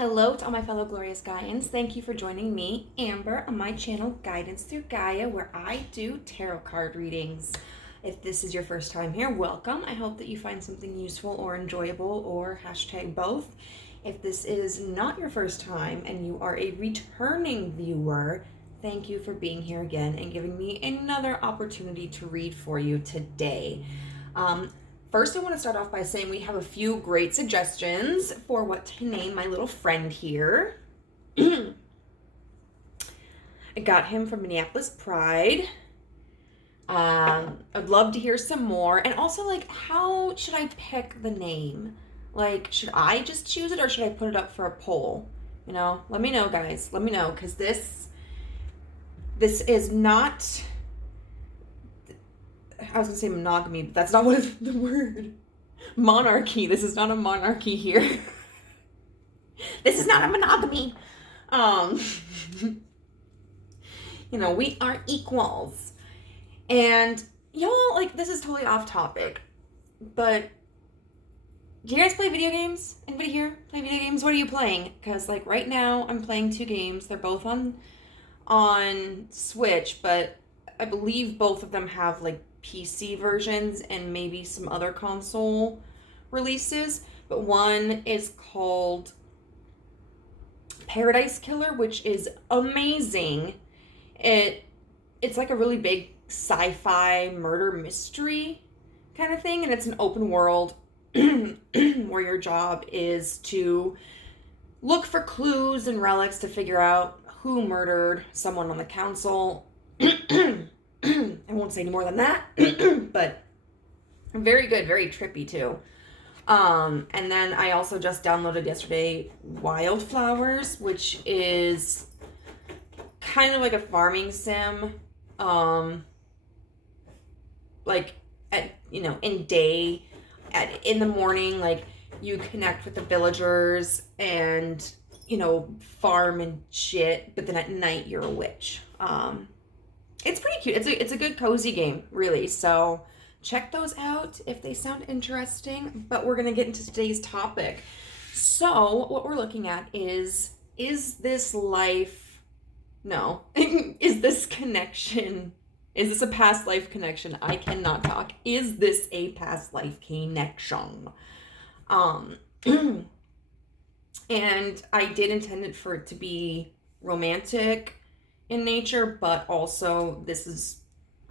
Hello to all my fellow glorious Gaians. Thank you for joining me, Amber, on my channel, Guidance Through Gaia, where I do tarot card readings. If this is your first time here, welcome. I hope that you find something useful or enjoyable or hashtag both. If this is not your first time and you are a returning viewer, thank you for being here again and giving me another opportunity to read for you today. First, I want to start off by saying we have a few great suggestions for what to name my little friend here. I got him from Minneapolis Pride. I'd love to hear some more. And also, like, how should I pick the name? Like, should I just choose it or should I put it up for a poll? You know, let me know, guys. Let me know, because this is not... I was going to say monogamy, but that's not what the word. Monarchy. This is not a monarchy here. This is not a monogamy. We are equals. And y'all, like, this is totally off topic, but do you guys play video games? Anybody here play video games? What are you playing? Because, like, right now I'm playing two games. They're both on Switch, but I believe both of them have, like, PC versions and maybe some other console releases, but one is called Paradise Killer, which is amazing. It's like a really big sci-fi murder mystery kind of thing, and it's an open world where your job is to look for clues and relics to figure out who murdered someone on the council. I won't say any more than that, but very good, very trippy too. And then I also just downloaded yesterday Wildflowers, which is kind of like a farming sim. Like in the morning, like you connect with the villagers and farm and shit, but then at night you're a witch. It's pretty cute. It's a good cozy game, really. So check those out if they sound interesting. But we're gonna get into today's topic. So what we're looking at is this life? No, is this connection? Is this a past life connection? I cannot talk. Is this a past life connection? And I did intend it for it to be romantic in nature, but also this is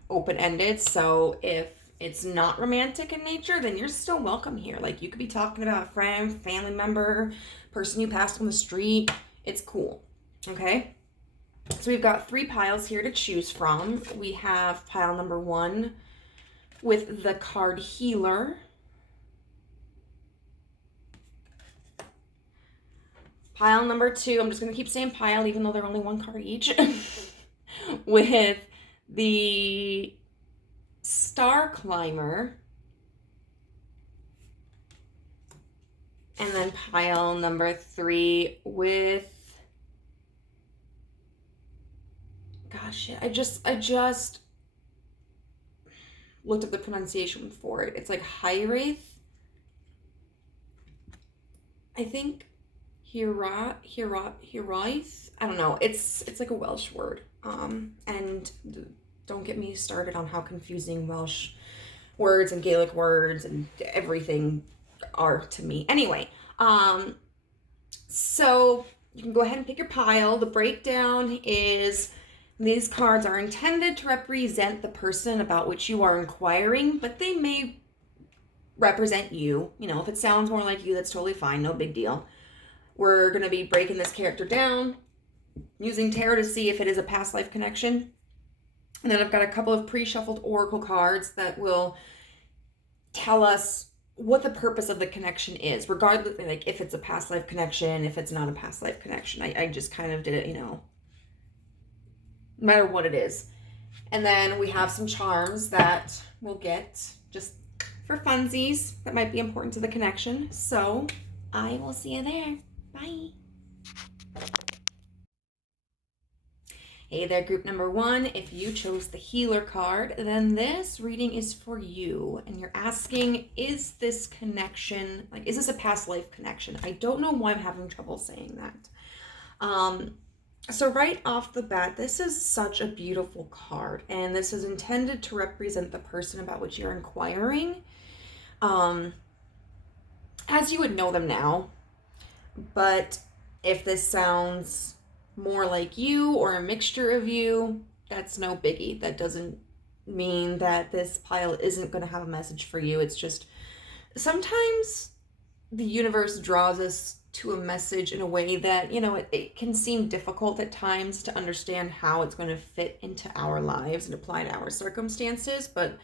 open-ended, so if it's not romantic in nature, then you're still welcome here. Like, you could be talking about a friend, family member, person you passed on the street. It's cool. Okay, so we've got 3 piles here to choose from. We have pile number 1 with the card Healer. Pile number 2, I'm just going to keep saying pile even though they're only 1 card each, with the Star Climber. And then pile number 3 with, gosh, I just looked up the pronunciation for it. It's like Hiraeth, I think. Hiraeth. I don't know. It's like a Welsh word. And don't get me started on how confusing Welsh words and Gaelic words and everything are to me. Anyway, so you can go ahead and pick your pile. The breakdown is these cards are intended to represent the person about which you are inquiring, but they may represent you. If it sounds more like you, that's totally fine. No big deal. We're going to be breaking this character down using tarot to see if it is a past life connection. And then I've got a couple of pre-shuffled oracle cards that will tell us what the purpose of the connection is, regardless, like if it's a past life connection, if it's not a past life connection. I just kind of did it, no matter what it is. And then we have some charms that we'll get just for funsies that might be important to the connection. So I will see you there. Bye. Hey there, group number 1. If you chose the healer card, then this reading is for you. And you're asking, is this connection, like, is this a past life connection? I don't know why I'm having trouble saying that. So right off the bat, this is such a beautiful card. And this is intended to represent the person about which you're inquiring. As you would know them now. But if this sounds more like you or a mixture of you, that's no biggie. That doesn't mean that this pile isn't going to have a message for you. It's just sometimes the universe draws us to a message in a way that, you know, it can seem difficult at times to understand how it's going to fit into our lives and apply to our circumstances, but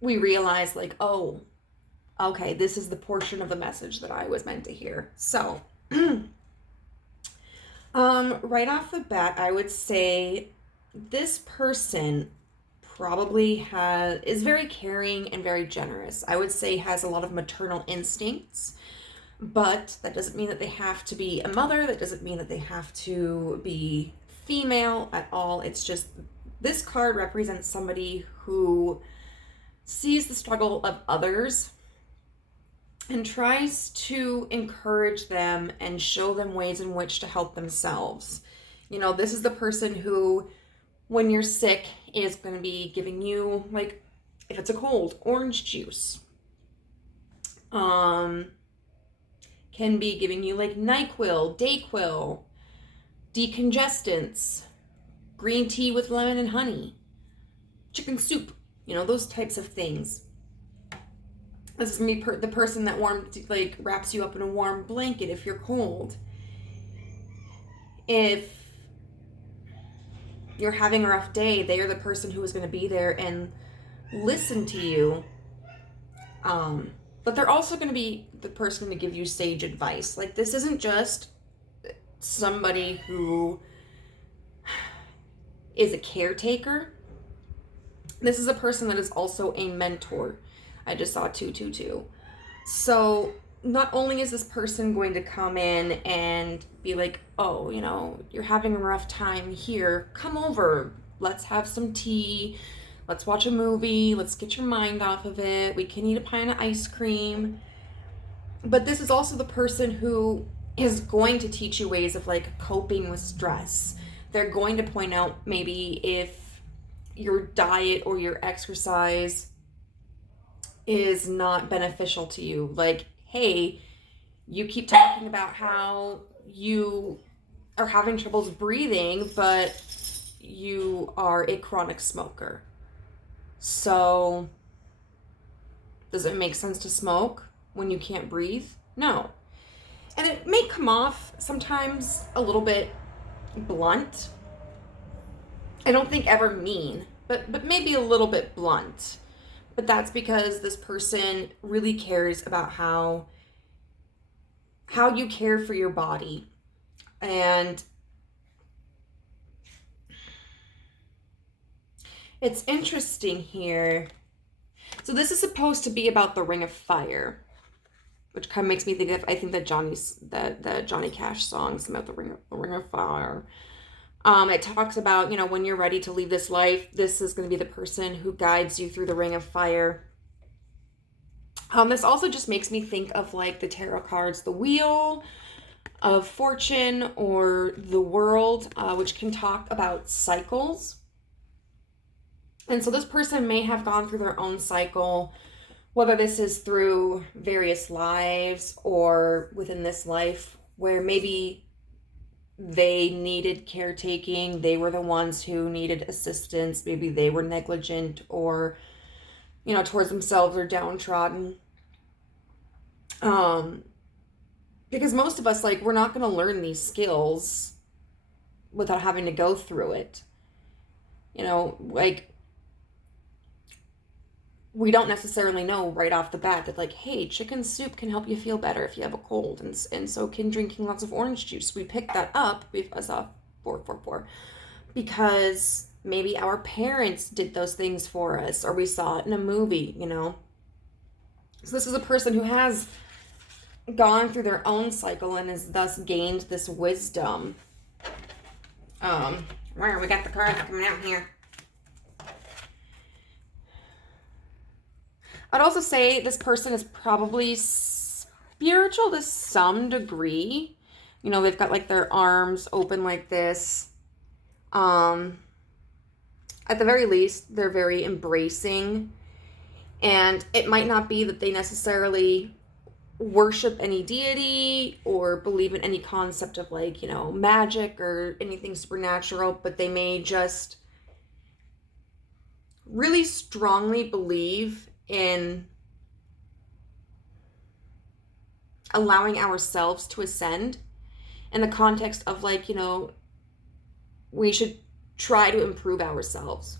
we realize, like, oh, okay, this is the portion of the message that I was meant to hear. So right off the bat, I would say this person probably is very caring and very generous. I would say has a lot of maternal instincts, but that doesn't mean that they have to be a mother. That doesn't mean that they have to be female at all. It's just this card represents somebody who sees the struggle of others and tries to encourage them and show them ways in which to help themselves. You know, this is the person who, when you're sick, is going to be giving you, like, if it's a cold, orange juice. Can be giving you, like, NyQuil, Dayquil, decongestants, green tea with lemon and honey, chicken soup, you know, those types of things. This is going to be the person that wraps you up in a warm blanket if you're cold. If you're having a rough day, they are the person who is going to be there and listen to you. But they're also going to be the person to give you sage advice. Like, this isn't just somebody who is a caretaker. This is a person that is also a mentor. I just saw 222. So not only is this person going to come in and be like, oh, you know, you're having a rough time here, come over, let's have some tea, let's watch a movie, let's get your mind off of it, we can eat a pint of ice cream. But this is also the person who is going to teach you ways of, like, coping with stress. They're going to point out maybe if your diet or your exercise is not beneficial to you. Like, hey, you keep talking about how you are having troubles breathing, but you are a chronic smoker. So does it make sense to smoke when you can't breathe? No. And it may come off sometimes a little bit blunt. I don't think ever mean, but maybe a little bit blunt. But that's because this person really cares about how you care for your body. And it's interesting here. So this is supposed to be about the Ring of Fire, which kind of makes me think of, I think that Johnny Cash song is about the Ring of Fire. It talks about, you know, when you're ready to leave this life, this is going to be the person who guides you through the Ring of Fire. This also just makes me think of, like, the tarot cards, the Wheel of Fortune or the World, which can talk about cycles. And so this person may have gone through their own cycle, whether this is through various lives or within this life, where maybe they needed caretaking, they were the ones who needed assistance, maybe they were negligent or, you know, towards themselves or downtrodden. Because most of us, like, we're not going to learn these skills without having to go through it. You know, like, we don't necessarily know right off the bat that, like, hey, chicken soup can help you feel better if you have a cold, and so can drinking lots of orange juice. We picked that up, I saw 444, because maybe our parents did those things for us, or we saw it in a movie, you know. So this is a person who has gone through their own cycle and has thus gained this wisdom. Where we got the cards coming out here. I'd also say this person is probably spiritual to some degree. You know, they've got like their arms open like this. At the very least, they're very embracing. And it might not be that they necessarily worship any deity or believe in any concept of like, you know, magic or anything supernatural, but they may just really strongly believe in allowing ourselves to ascend in the context of like, you know, we should try to improve ourselves,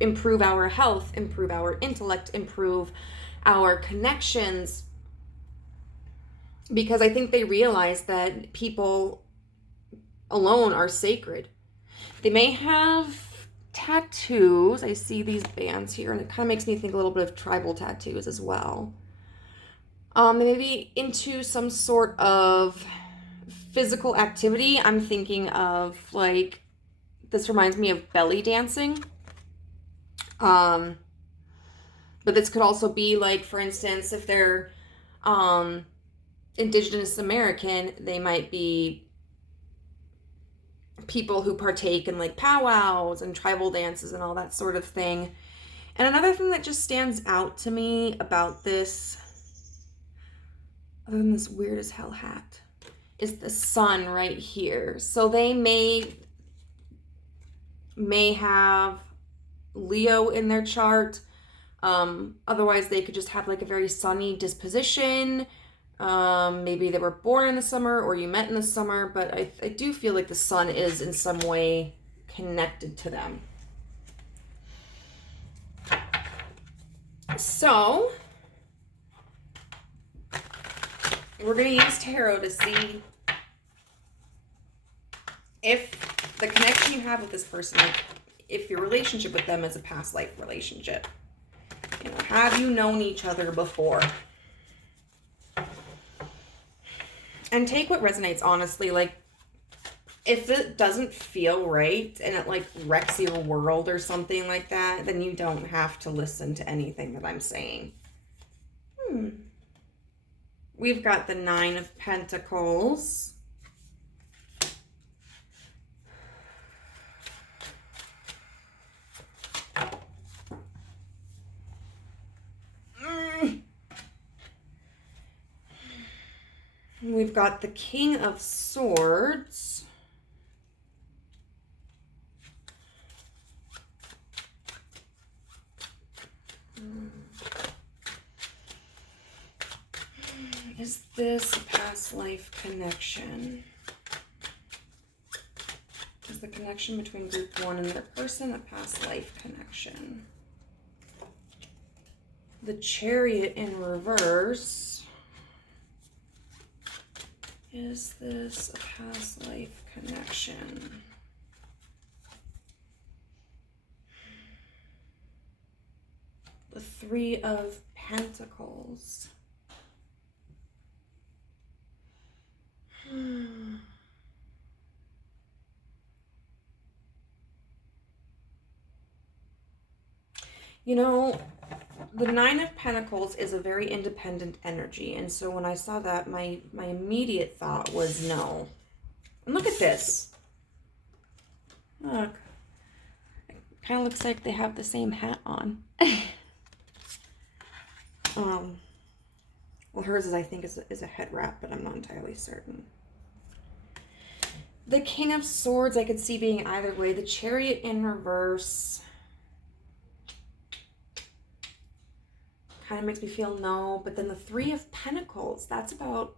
improve our health, improve our intellect, improve our connections, because I think they realize that people alone are sacred. They may have tattoos. I see these bands here, and it kind of makes me think a little bit of tribal tattoos as well. They may be into some sort of physical activity. I'm thinking of like, this reminds me of belly dancing. But this could also be like, for instance, if they're Indigenous American, they might be people who partake in like powwows and tribal dances and all that sort of thing. And another thing that just stands out to me about this, other than this weird as hell hat, is the sun right here. So they may have Leo in their chart. Otherwise they could just have like a very sunny disposition. Maybe they were born in the summer or you met in the summer, but I do feel like the sun is in some way connected to them. So we're going to use tarot to see if the connection you have with this person, like if your relationship with them is a past life relationship. You know, have you known each other before? And take what resonates, honestly. Like, if it doesn't feel right and it like wrecks your world or something like that, then you don't have to listen to anything that I'm saying. We've got the 9 of Pentacles. We've got the King of Swords. Is this a past life connection? Is the connection between group 1 and their person a past life connection? The Chariot in reverse. Is this a past life connection? The 3 of Pentacles. You know, the 9 of Pentacles is a very independent energy. And so when I saw that, my immediate thought was no. And look at this. Look. It kind of looks like they have the same hat on. Well, hers is, I think, is a head wrap, but I'm not entirely certain. The King of Swords I could see being either way. The Chariot in reverse kind of makes me feel no. But then the 3 of Pentacles, that's about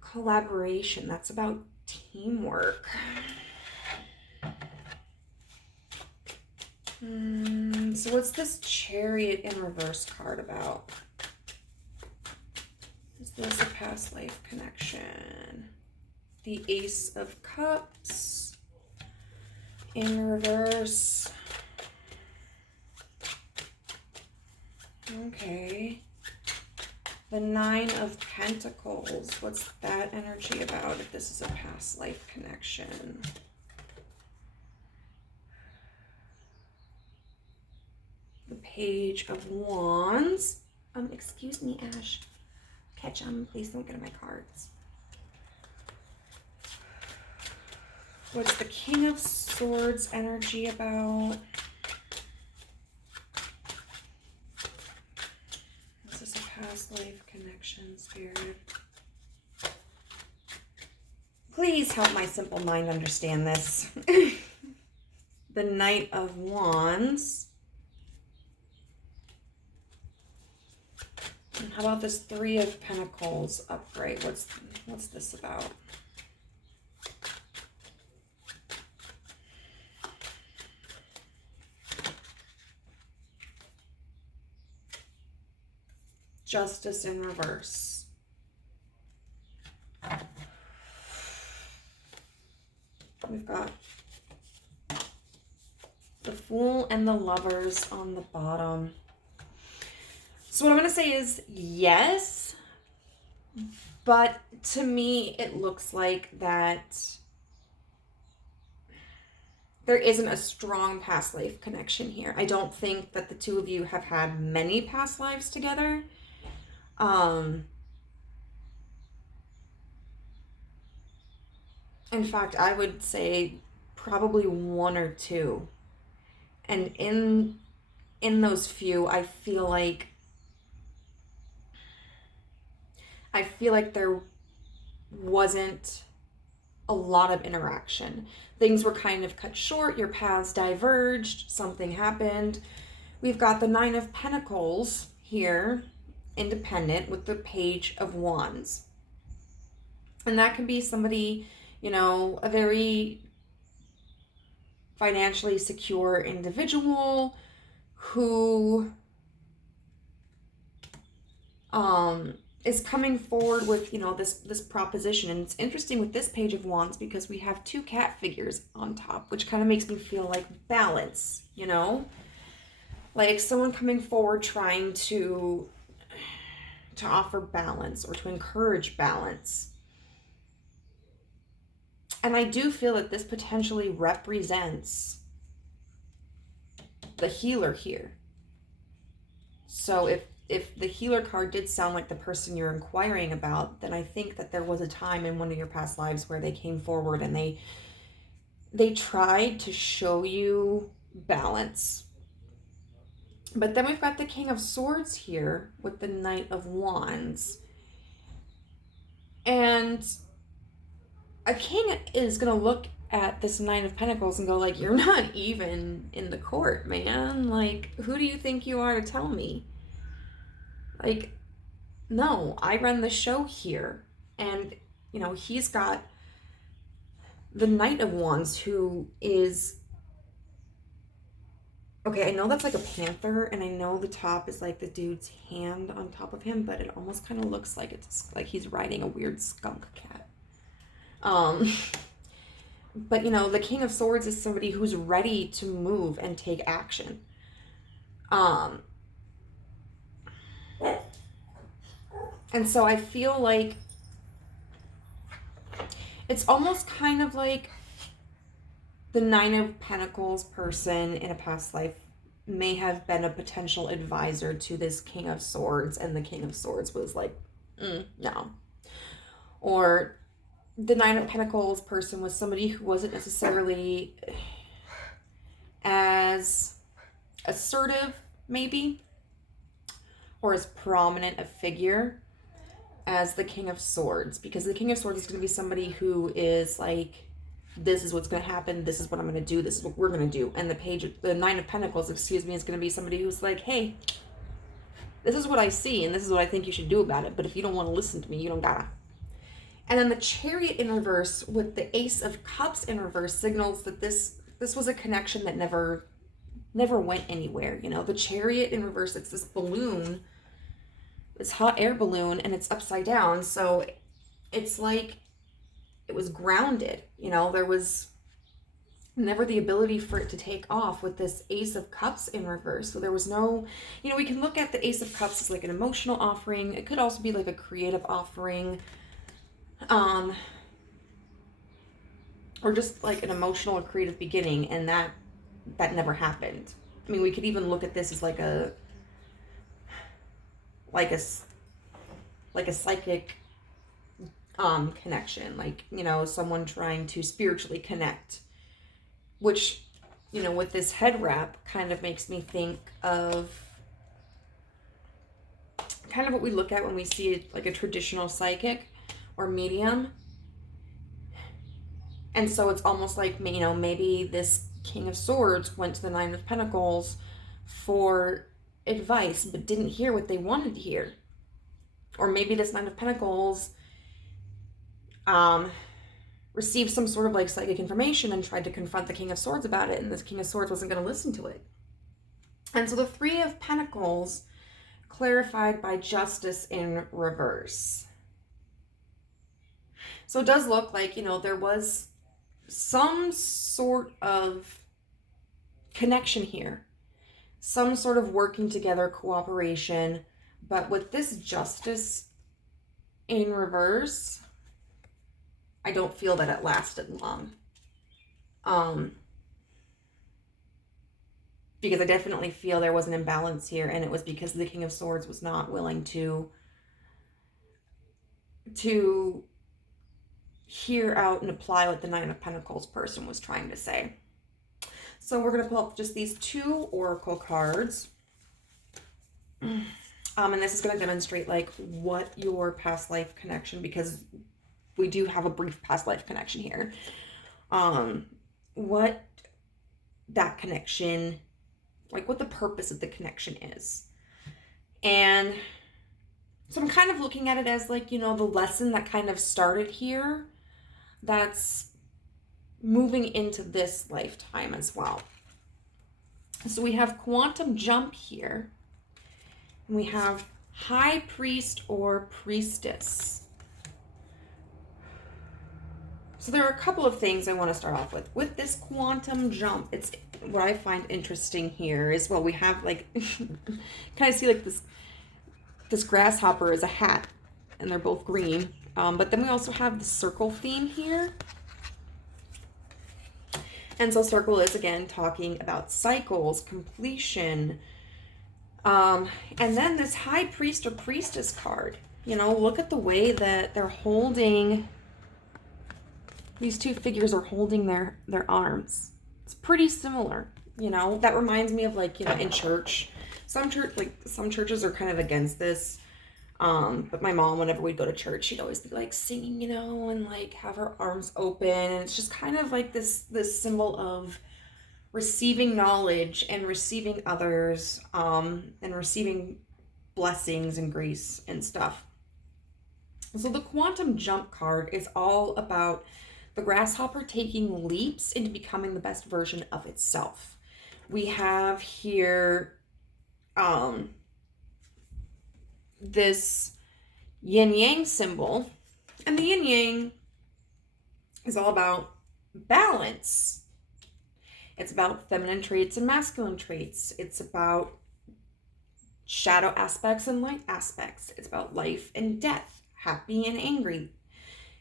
collaboration. That's about teamwork. So what's this Chariot in reverse card about? Is this a past life connection? The Ace of Cups in reverse. Okay. The 9 of Pentacles. What's that energy about if this is a past life connection? the Page of Wands. Excuse me, Ash. Catch them. Please don't get in my cards. What's the King of Swords energy about? Is this a past life connection, Spirit? Please help my simple mind understand this. The Knight of Wands. And how about this Three of Pentacles upright? What's this about? Justice in reverse. We've got the Fool and the Lovers on the bottom. So what I'm going to say is yes, but to me it looks like that there isn't a strong past life connection here. I don't think that the two of you have had many past lives together. In fact, I would say probably one or two. And in those few, I feel like there wasn't a lot of interaction. Things were kind of cut short, your paths diverged, something happened. We've got the Nine of Pentacles here, independent, with the Page of Wands. And that can be somebody, you know, a very financially secure individual who is coming forward with, you know, this proposition. And it's interesting with this Page of Wands because we have two cat figures on top, which kind of makes me feel like balance, you know? Like someone coming forward trying to offer balance or to encourage balance. And I do feel that this potentially represents the healer here. So if the healer card did sound like the person you're inquiring about, then I think that there was a time in one of your past lives where they came forward and they tried to show you balance. But then we've got the King of Swords here with the Knight of Wands. And a king is going to look at this Nine of Pentacles and go like, you're not even in the court, man. Like, who do you think you are to tell me? Like, no, I run the show here. And, you know, he's got the Knight of Wands who is... Okay, I know that's like a panther, and I know the top is like the dude's hand on top of him, but it almost kind of looks like it's like he's riding a weird skunk cat. But you know, the King of Swords is somebody who's ready to move and take action. And so I feel like it's almost kind of like the Nine of Pentacles person in a past life may have been a potential advisor to this King of Swords, and the King of Swords was like, no. Or the Nine of Pentacles person was somebody who wasn't necessarily as assertive, maybe, or as prominent a figure as the King of Swords, because the King of Swords is going to be somebody who is like, this is what's going to happen, this is what I'm going to do, this is what we're going to do. And the Nine of Pentacles, is going to be somebody who's like, hey, this is what I see and this is what I think you should do about it, but if you don't want to listen to me, you don't gotta. And then the Chariot in reverse with the Ace of Cups in reverse signals that this was a connection that never went anywhere. You know, the Chariot in reverse, it's this balloon, this hot air balloon, and it's upside down, so it's like it was grounded. You know, there was never the ability for it to take off with this Ace of Cups in reverse. So there was no, you know, we can look at the Ace of Cups as like an emotional offering. It could also be like a creative offering, or just like an emotional or creative beginning, and that never happened. I mean, we could even look at this as like a psychic connection, like, you know, someone trying to spiritually connect, which, you know, with this head wrap kind of makes me think of kind of what we look at when we see like a traditional psychic or medium. And so it's almost like, you know, maybe this King of Swords went to the Nine of Pentacles for advice but didn't hear what they wanted to hear. Or maybe this Nine of Pentacles received some sort of like psychic information and tried to confront the King of Swords about it, and this King of Swords wasn't going to listen to it. And so the Three of Pentacles clarified by Justice in reverse. So it does look like, you know, there was some sort of connection here, some sort of working together, cooperation, but with this Justice in reverse, I don't feel that it lasted long. Because I definitely feel there was an imbalance here, and it was because the King of Swords was not willing to hear out and apply what the Nine of Pentacles person was trying to say. So we're going to pull up just these two oracle cards. And this is going to demonstrate like what your past life connection, because we do have a brief past life connection here. What that connection, like what the purpose of the connection is. And so I'm kind of looking at it as like, you know, the lesson that kind of started here that's moving into this lifetime as well. So we have quantum jump here. And we have high priest or priestess. So there are a couple of things I want to start off with. With this quantum jump, it's what I find interesting here is, well, we have like, kind of see like this grasshopper is a hat, and they're both green. But then we also have the circle theme here. And so circle is, again, talking about cycles, completion. And then this high priest or priestess card, you know, look at the way that they're holding, these two figures are holding their arms. It's pretty similar, you know. That reminds me of like, you know, in church. Some churches are kind of against this. But my mom, whenever we'd go to church, she'd always be like singing, you know, and like have her arms open. And it's just kind of like this symbol of receiving knowledge and receiving others, and receiving blessings and grace and stuff. So the quantum jump card is all about the grasshopper taking leaps into becoming the best version of itself. We have here, this yin yang symbol, and the yin yang is all about balance. It's about feminine traits and masculine traits. It's about shadow aspects and light aspects. It's about life and death, happy and angry.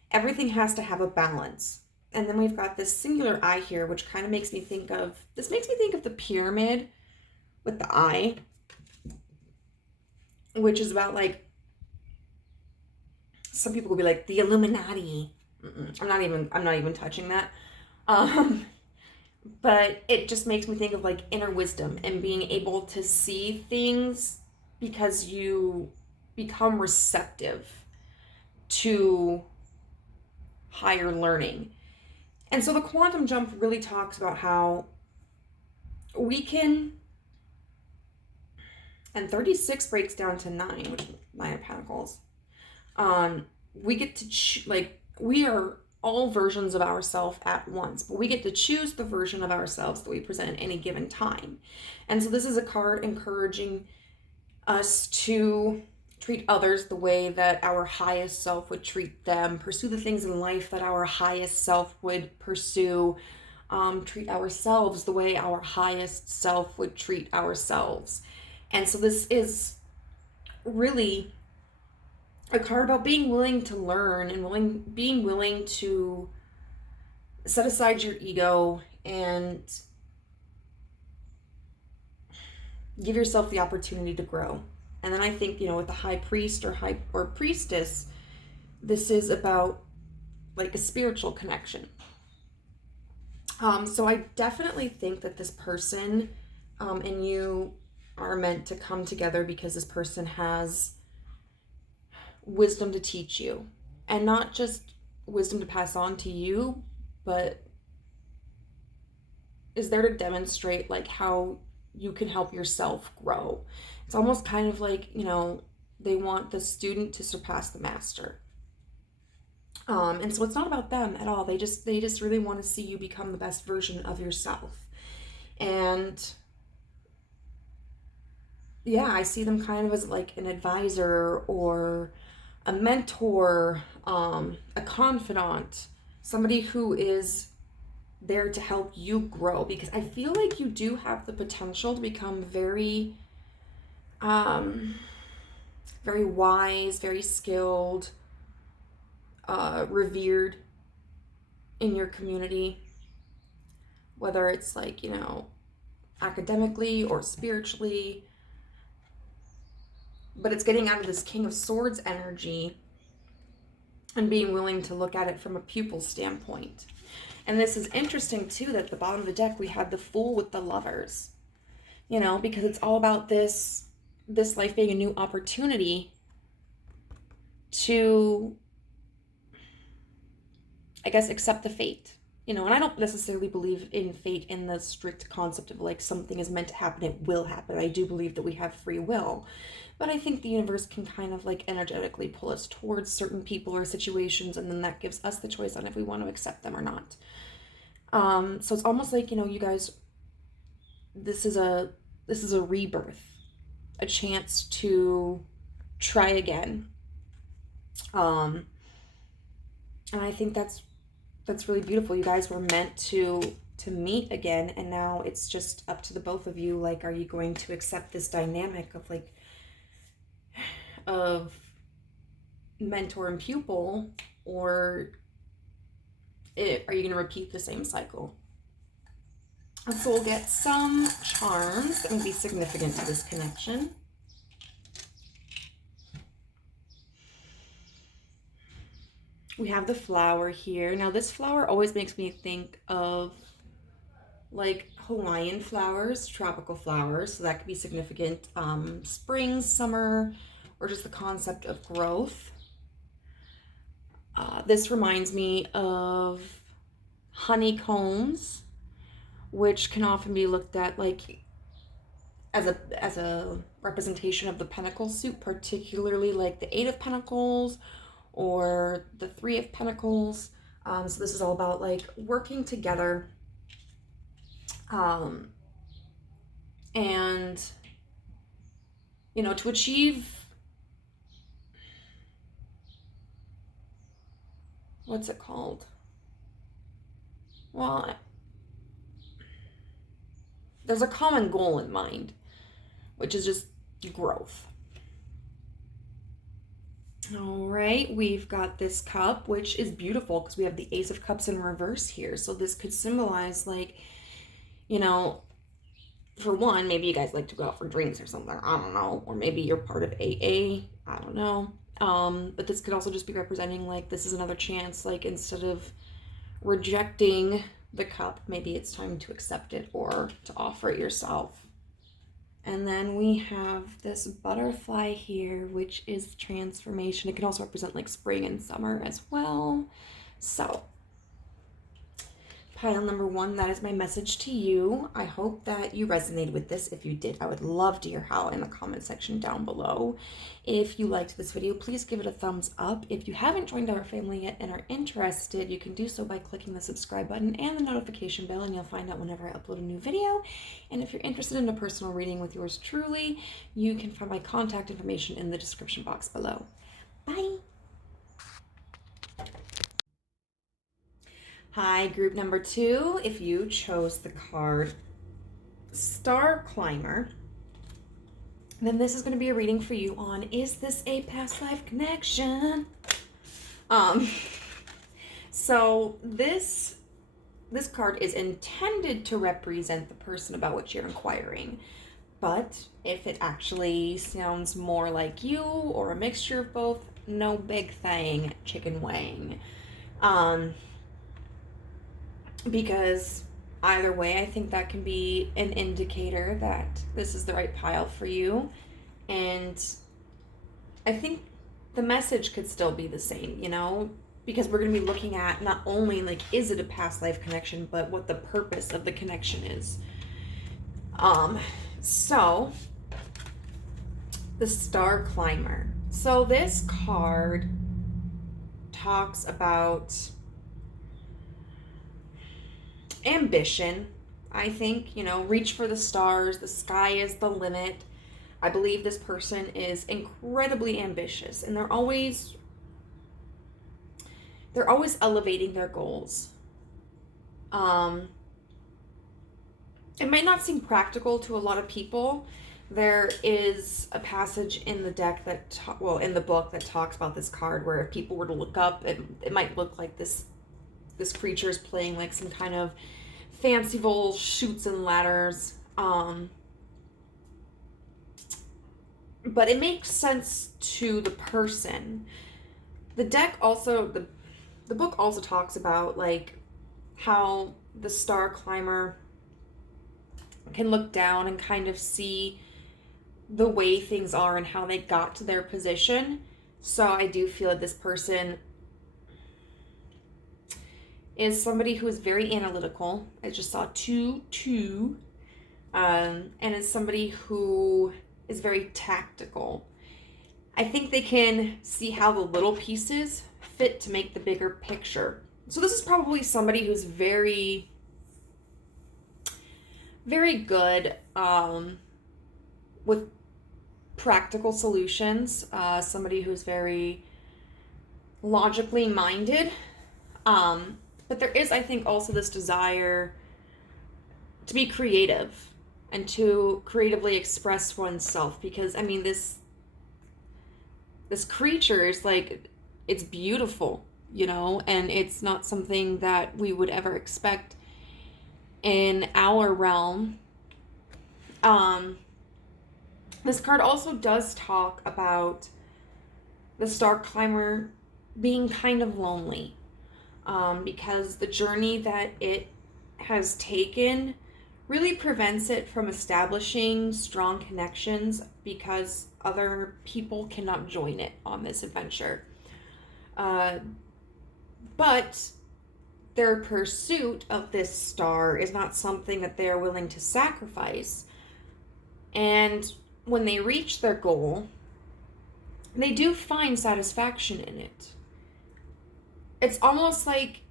Everything has to have a balance. And then we've got this singular eye here, which kind of makes me think of the pyramid with the eye, which is about like, some people will be like the Illuminati. I'm not even touching that. But it just makes me think of like inner wisdom and being able to see things because you become receptive to higher learning. And so the quantum jump really talks about how we can, and 36 breaks down to 9, which is 9 of Pentacles. We get to we are all versions of ourselves at once, but we get to choose the version of ourselves that we present at any given time. And so this is a card encouraging us to treat others the way that our highest self would treat them, pursue the things in life that our highest self would pursue, treat ourselves the way our highest self would treat ourselves. And so this is really a card about being willing to learn and being willing to set aside your ego and, you know, give yourself the opportunity to grow. And then I think, with the high priest or priestess, this is about like a spiritual connection. So I definitely think that this person and you are meant to come together because this person has wisdom to teach you, and not just wisdom to pass on to you, but is there to demonstrate like how you can help yourself grow. It's almost kind of like, they want the student to surpass the master. And so it's not about them at all. They just really want to see you become the best version of yourself. And yeah, I see them kind of as like an advisor or a mentor, a confidant, somebody who is there to help you grow, because I feel like you do have the potential to become very, very wise, very skilled, revered in your community, whether it's like, academically or spiritually. But it's getting out of this King of Swords energy and being willing to look at it from a pupil standpoint. And this is interesting too, that at the bottom of the deck we had the Fool with the Lovers, because it's all about this life being a new opportunity to, I guess, accept the fate. And I don't necessarily believe in fate in the strict concept of like something is meant to happen, it will happen. I do believe that we have free will. But I think the universe can kind of like energetically pull us towards certain people or situations, and then that gives us the choice on if we want to accept them or not. So it's almost like, you guys, this is a rebirth, a chance to try again. And I think that's really beautiful. You guys were meant to meet again, and now it's just up to the both of you. Like, are you going to accept this dynamic of mentor and pupil, or are you going to repeat the same cycle? So we'll get some charms that may be significant to this connection. We have the flower here. Now this flower always makes me think of like Hawaiian flowers, tropical flowers. So that could be significant. Spring, summer, or just the concept of growth. This reminds me of honeycombs, which can often be looked at like as a representation of the Pentacle suit, particularly like the Eight of Pentacles or the Three of Pentacles. So this is all about like working together, and to achieve, what's it called? Well, there's a common goal in mind, which is just growth. All right, we've got this cup, which is beautiful because we have the Ace of Cups in reverse here. So this could symbolize like, for one, maybe you guys like to go out for drinks or something. I don't know. Or maybe you're part of AA. I don't know. But this could also just be representing like this is another chance. Like instead of rejecting the cup, maybe it's time to accept it or to offer it yourself. And then we have this butterfly here, which is transformation. It can also represent like spring and summer as well. So pile number 1, that is my message to you. I hope that you resonated with this. If you did, I would love to hear how in the comment section down below. If you liked this video, please give it a thumbs up. If you haven't joined our family yet and are interested, you can do so by clicking the subscribe button and the notification bell, and you'll find out whenever I upload a new video. And if you're interested in a personal reading with yours truly, you can find my contact information in the description box below. Bye! Hi, group number 2. If you chose the card Star Climber, then this is going to be a reading for you on, is this a past life connection? So this card is intended to represent the person about which you're inquiring, But if it actually sounds more like you or a mixture of both, no big thing, chicken wing. Because either way, I think that can be an indicator that this is the right pile for you. And I think the message could still be the same, you know, because we're going to be looking at not only like, is it a past life connection, but what the purpose of the connection is. So the Star Climber. So this card talks about ambition. I think, you know, reach for the stars. The sky is the limit. I believe this person is incredibly ambitious, and they're always elevating their goals. It might not seem practical to a lot of people. There is a passage in the deck that, in the book that talks about this card, where if people were to look up, it might look like this creature is playing like some kind of fanciful chutes and ladders. But it makes sense to the person. The deck also, the book also talks about like how the Star Climber can look down and kind of see the way things are and how they got to their position. So I do feel that this person is somebody who is very analytical. I just saw 2, and is somebody who is very tactical. I think they can see how the little pieces fit to make the bigger picture. So this is probably somebody who's very, very good with practical solutions. Somebody who's very logically minded. But there is, I think, also this desire to be creative and to creatively express oneself, because I mean this creature is like, it's beautiful, you know, and it's not something that we would ever expect in our realm. This card also does talk about the Star Climber being kind of lonely, because the journey that it has taken really prevents it from establishing strong connections, because other people cannot join it on this adventure. But their pursuit of this star is not something that they're willing to sacrifice. And when they reach their goal, they do find satisfaction in it. It's almost like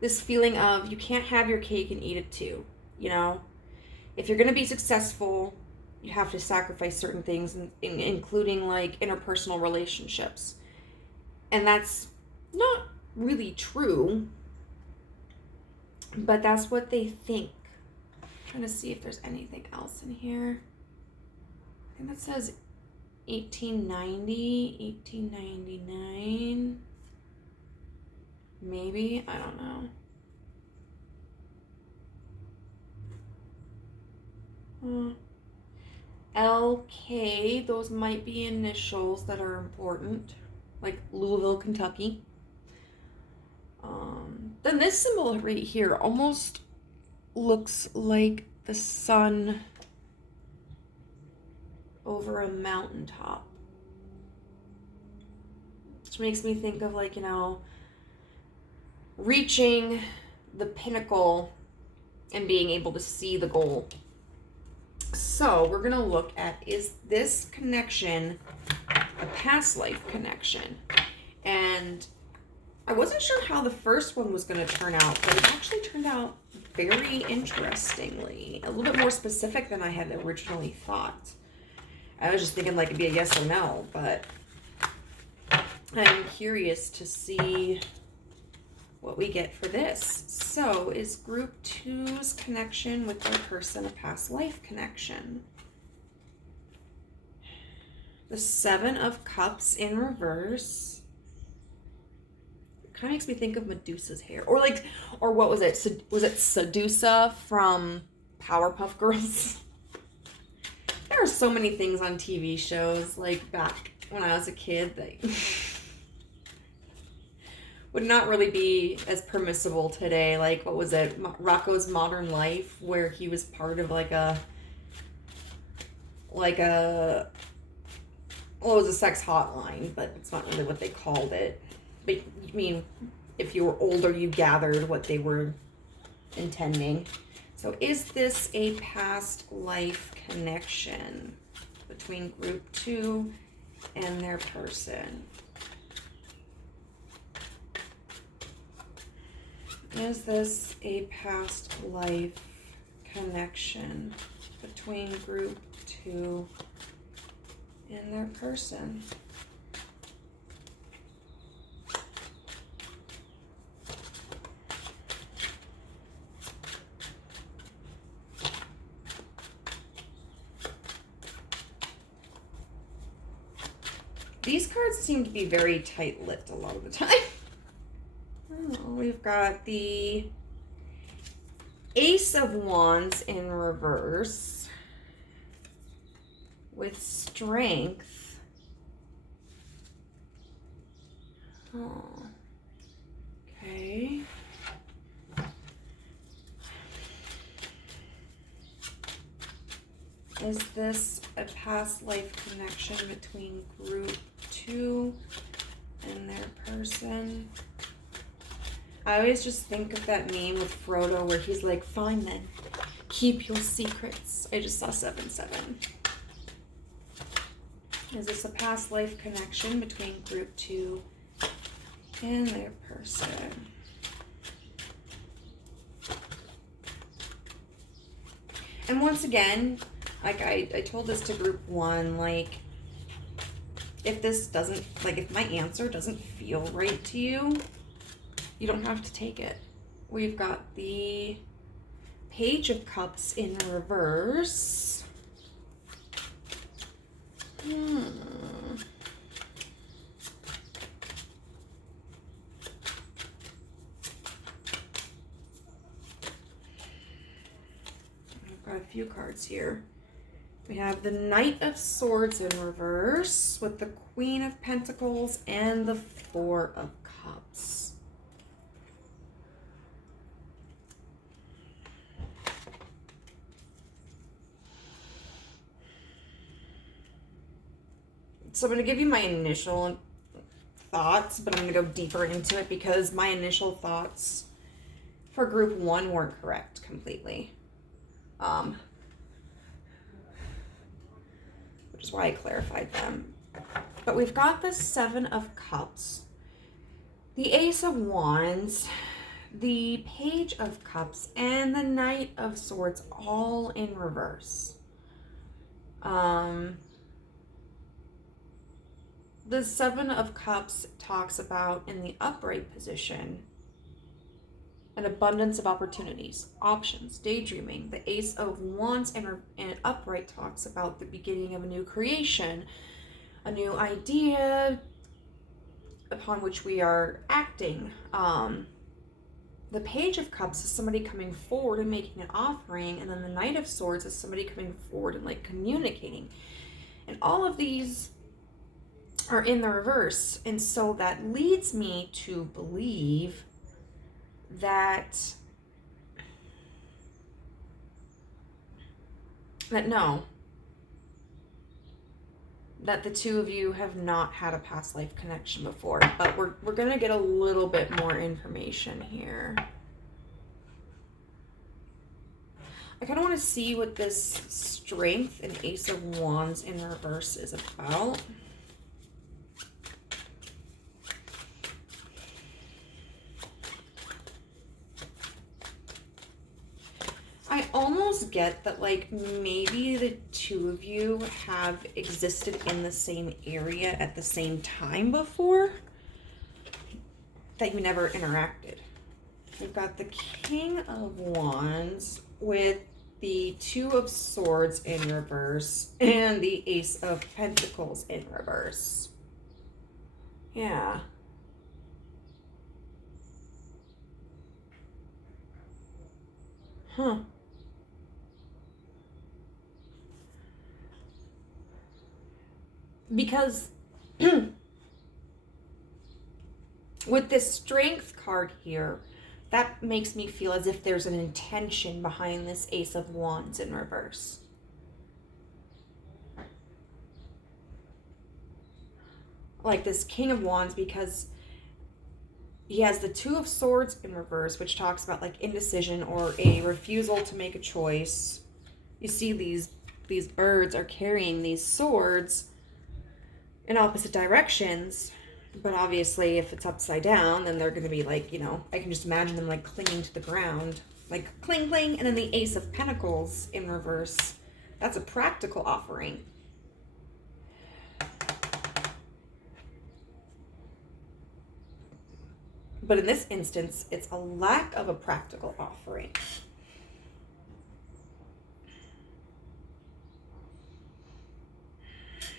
this feeling of you can't have your cake and eat it too, you know? If you're going to be successful, you have to sacrifice certain things, including like interpersonal relationships. And that's not really true, but that's what they think. I'm trying to see if there's anything else in here. I think that says 1890, 1899. Maybe, I don't know. LK, those might be initials that are important, like Louisville, Kentucky. Then this symbol right here almost looks like the sun over a mountaintop, which makes me think of like, you know, reaching the pinnacle and being able to see the goal. So we're going to look at, is this connection a past life connection? And I wasn't sure how the first one was going to turn out, but it actually turned out very interestingly, a little bit more specific than I had originally thought. I was just thinking like it'd be a yes or no, but I'm curious to see what we get for this. So is group 2's connection with their person a past life connection? The 7 of Cups in reverse. It kind of makes me think of Medusa's hair. Or what was it? Was it Sedusa from Powerpuff Girls. There are so many things on TV shows, like back when I was a kid, that would not really be as permissible today. Like, what was it? Rocco's Modern Life, where he was part of like a, well, it was a sex hotline, but it's not really what they called it. But, I mean, if you were older, you gathered what they were intending. So is this a past life connection between group 2 and their person? Is this a past life connection between group 2 and their person? These cards seem to be very tight-lipped a lot of the time. Oh, we've got the Ace of Wands in reverse with strength. Oh, okay. Is this a past life connection between group 2 and their person? I always just think of that meme with Frodo where he's like, fine then, keep your secrets. I just saw 7-7. Is this a past life connection between group 2 and their person? And once again, like I told this to group 1, like, if this doesn't, like, if my answer doesn't feel right to you, you don't have to take it. We've got the Page of Cups in reverse. I've got a few cards here. We have the Knight of Swords in reverse with the Queen of Pentacles and the Four of Cups. So I'm going to give you my initial thoughts, but I'm going to go deeper into it because my initial thoughts for group 1 weren't correct completely. Which is why I clarified them. But we've got the 7 of Cups, the Ace of Wands, the Page of Cups, and the Knight of Swords all in reverse. The 7 of Cups talks about, in the upright position, an abundance of opportunities, options, daydreaming. The Ace of Wands in upright talks about the beginning of a new creation, a new idea upon which we are acting. The Page of Cups is somebody coming forward and making an offering, and then the Knight of Swords is somebody coming forward and like communicating. And all of these are in the reverse, and so that leads me to believe that the two of you have not had a past life connection before, but we're gonna get a little bit more information here. I kind of want to see what this Strength and Ace of Wands in reverse is about. I almost get that, like, maybe the two of you have existed in the same area at the same time before, that you never interacted. We've got the King of Wands with the 2 of Swords in reverse and the Ace of Pentacles in reverse. Yeah. Huh. Because with this Strength card here, that makes me feel as if there's an intention behind this Ace of Wands in reverse. Like this King of Wands, because he has the Two of Swords in reverse, which talks about like indecision or a refusal to make a choice. You see these birds are carrying these swords in opposite directions. But obviously, if it's upside down, then they're going to be like, you know, I can just imagine them like clinging to the ground, like cling, cling. And then the Ace of Pentacles in reverse. That's a practical offering. But in this instance, it's a lack of a practical offering.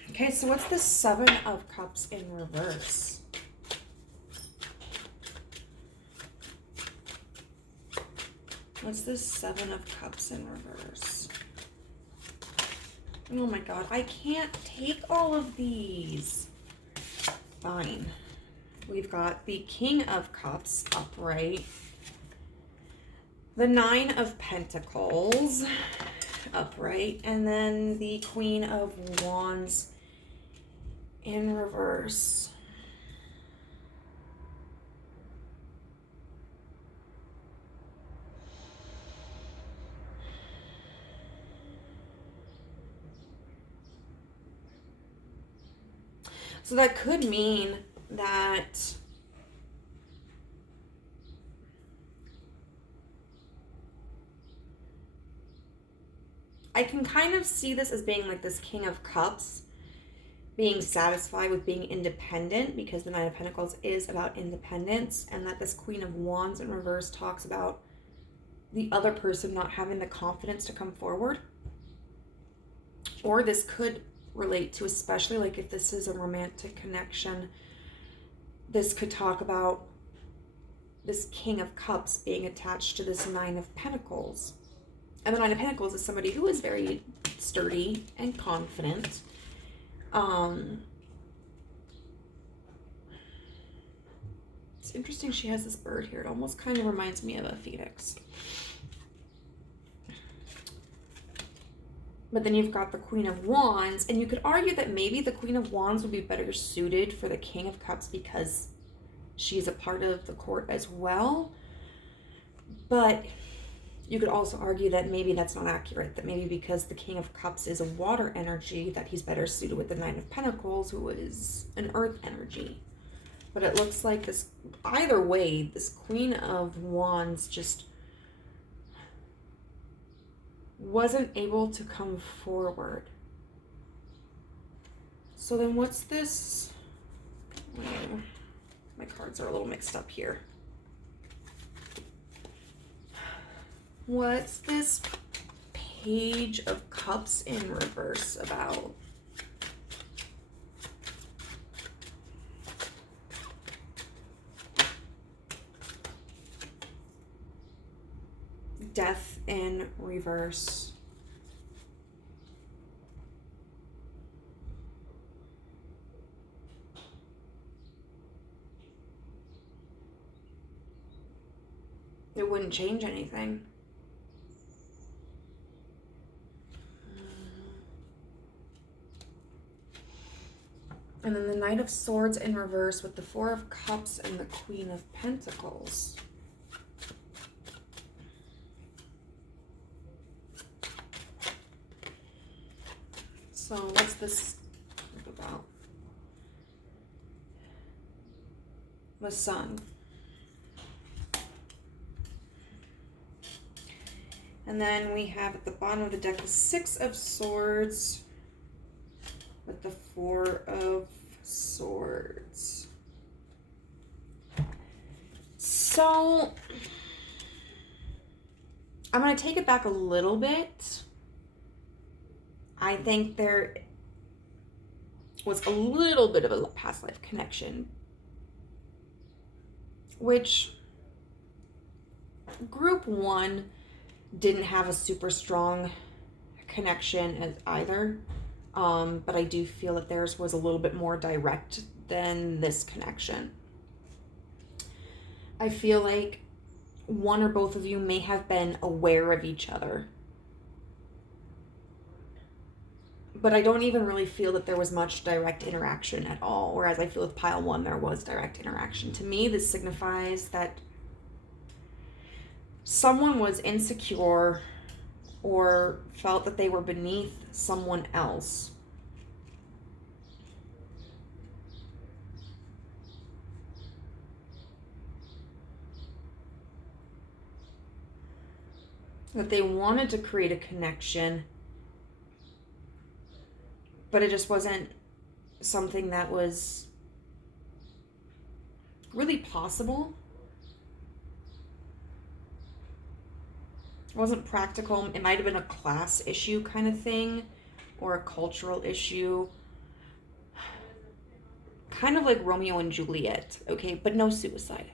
Okay, so what's the Seven of Cups in reverse? What's the Seven of Cups in reverse? Oh my God, I can't take all of these. Fine. We've got the King of Cups upright. The Nine of Pentacles upright. And then the Queen of Wands in reverse. So that could mean that I can kind of see this as being like this King of Cups being satisfied with being independent, because the Nine of Pentacles is about independence, and that this Queen of Wands in reverse talks about the other person not having the confidence to come forward. Or this could relate to, especially like if this is a romantic connection, this could talk about this King of Cups being attached to this Nine of Pentacles. And the Nine of Pentacles is somebody who is very sturdy and confident. It's interesting she has this bird here. It almost kind of reminds me of a phoenix. But then you've got the Queen of Wands, and you could argue that maybe the Queen of Wands would be better suited for the King of Cups because she's a part of the court as well. But you could also argue that maybe that's not accurate, that maybe because the King of Cups is a water energy, that he's better suited with the Nine of Pentacles, who is an earth energy. But it looks like this, either way, this Queen of Wands just wasn't able to come forward. So then what's this? My cards are a little mixed up here. What's this Page of Cups in reverse about? Death in reverse. It wouldn't change anything. And then the Knight of Swords in reverse with the Four of Cups and the Queen of Pentacles. So what's this about? The Sun. And then we have at the bottom of the deck the Six of Swords with the Four of Swords. So I'm going to take it back a little bit. I think there was a little bit of a past life connection, which group one didn't have a super strong connection as either. But I do feel that theirs was a little bit more direct than this connection. I feel like one or both of you may have been aware of each other. But I don't even really feel that there was much direct interaction at all. Whereas I feel with pile 1, there was direct interaction. To me, this signifies that someone was insecure or felt that they were beneath someone else. That they wanted to create a connection, but it just wasn't something that was really possible. It wasn't practical. It might have been a class issue kind of thing, or a cultural issue. Kind of like Romeo and Juliet, okay? But no suicide.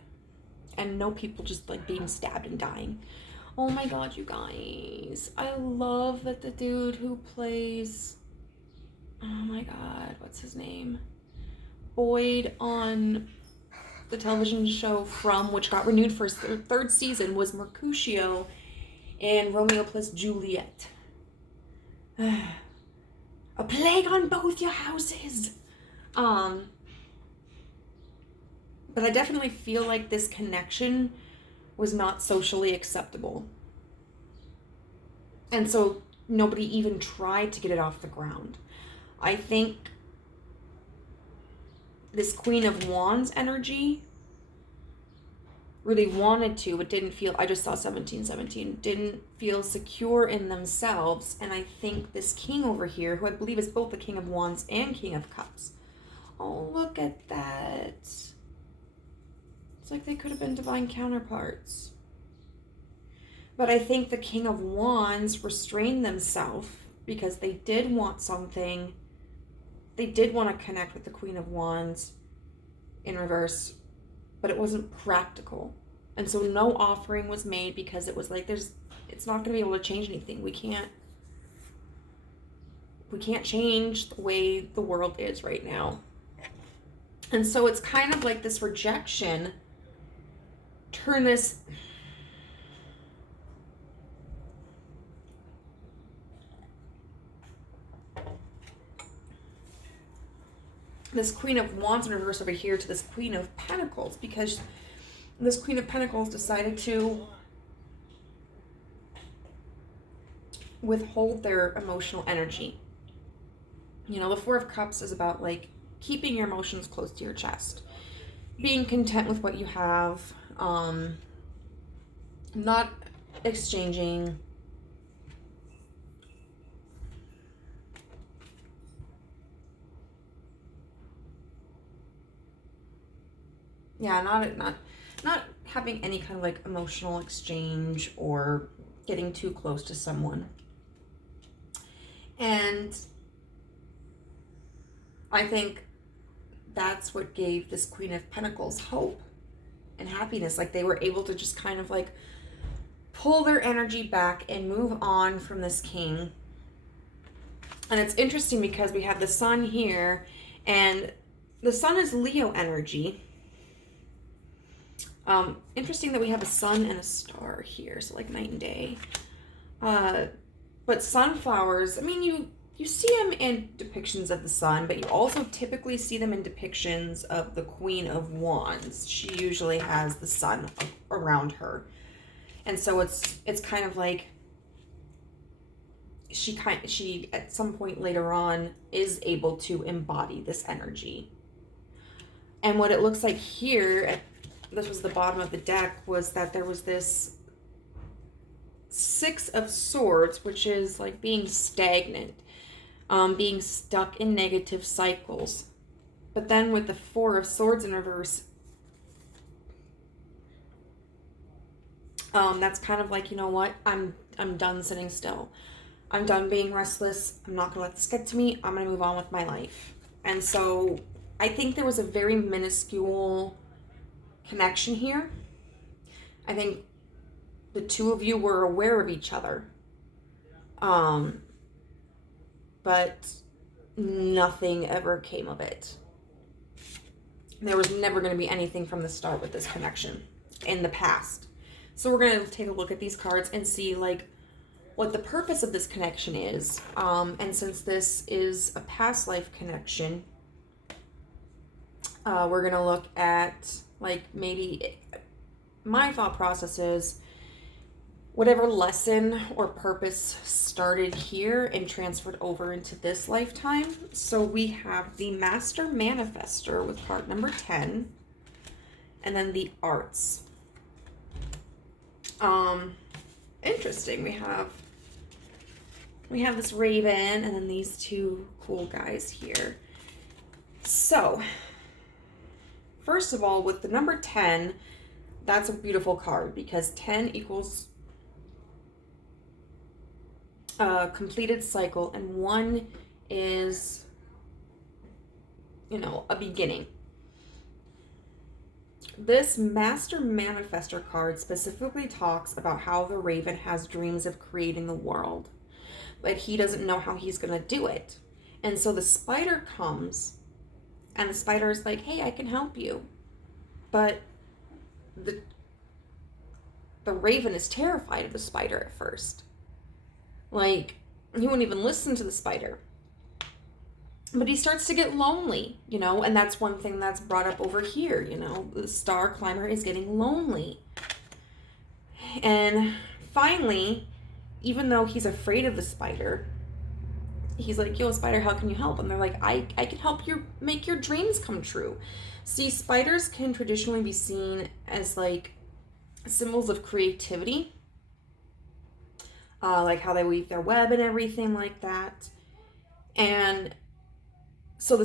And no people just like being stabbed and dying. Oh my god, you guys. I love that the dude who plays... Oh my god, what's his name? Boyd on the television show From, which got renewed for its third season, was Mercutio in Romeo plus Juliet. A plague on both your houses. But I definitely feel like this connection was not socially acceptable. And so nobody even tried to get it off the ground. I think this Queen of Wands energy really wanted to, but didn't feel, I just saw 1717, didn't feel secure in themselves. And I think this king over here, who I believe is both the King of Wands and King of Cups. Oh, look at that. It's like they could have been divine counterparts. But I think the King of Wands restrained themselves because they did want something. They did want to connect with the Queen of Wands in reverse, but it wasn't practical. And so no offering was made because it was like, it's not going to be able to change anything. We can't change the way the world is right now. And so it's kind of like this rejection turn this Queen of Wands in reverse over here to this Queen of Pentacles, because this Queen of Pentacles decided to withhold their emotional energy. You know, the Four of Cups is about like keeping your emotions close to your chest, being content with what you have, not exchanging not having any kind of like emotional exchange or getting too close to someone. And I think that's what gave this Queen of Pentacles hope and happiness. Like they were able to just kind of like pull their energy back and move on from this king. And it's interesting because we have the sun here, and the sun is Leo energy. Interesting that we have a sun and a star here, so like night and day. But sunflowers, I mean, you see them in depictions of the sun, but you also typically see them in depictions of the Queen of Wands. She usually has the sun around her. And so it's kind of like she at some point later on is able to embody this energy. And what it looks like here, this was the bottom of the deck, was that there was this Six of Swords, which is like being stagnant, being stuck in negative cycles. But then with the Four of Swords in reverse, that's kind of like, you know what, I'm done sitting still. I'm done being restless. I'm not gonna let this get to me. I'm gonna move on with my life. And so I think there was a very minuscule connection here. I think the two of you were aware of each other. But nothing ever came of it. There was never going to be anything from the start with this connection in the past. So we're going to take a look at these cards and see like what the purpose of this connection is. And since this is a past life connection, we're going to look at like maybe my thought process is whatever lesson or purpose started here and transferred over into this lifetime. So we have the Master Manifester with card number 10, and then the Arts. Interesting. We have this Raven and then these two cool guys here. So, first of all, with the number 10, that's a beautiful card because 10 equals a completed cycle, and 1 is, a beginning. This Master Manifester card specifically talks about how the Raven has dreams of creating the world, but he doesn't know how he's going to do it. And so the spider comes, and the spider is like, hey, I can help you. But the Raven is terrified of the spider at first. Like, he won't even listen to the spider. But he starts to get lonely, and that's one thing that's brought up over here, the star climber is getting lonely. And finally, even though he's afraid of the spider, he's like, yo, spider, how can you help? And they're like, I can help you make your dreams come true. See, spiders can traditionally be seen as like symbols of creativity. Like how they weave their web and everything like that. And so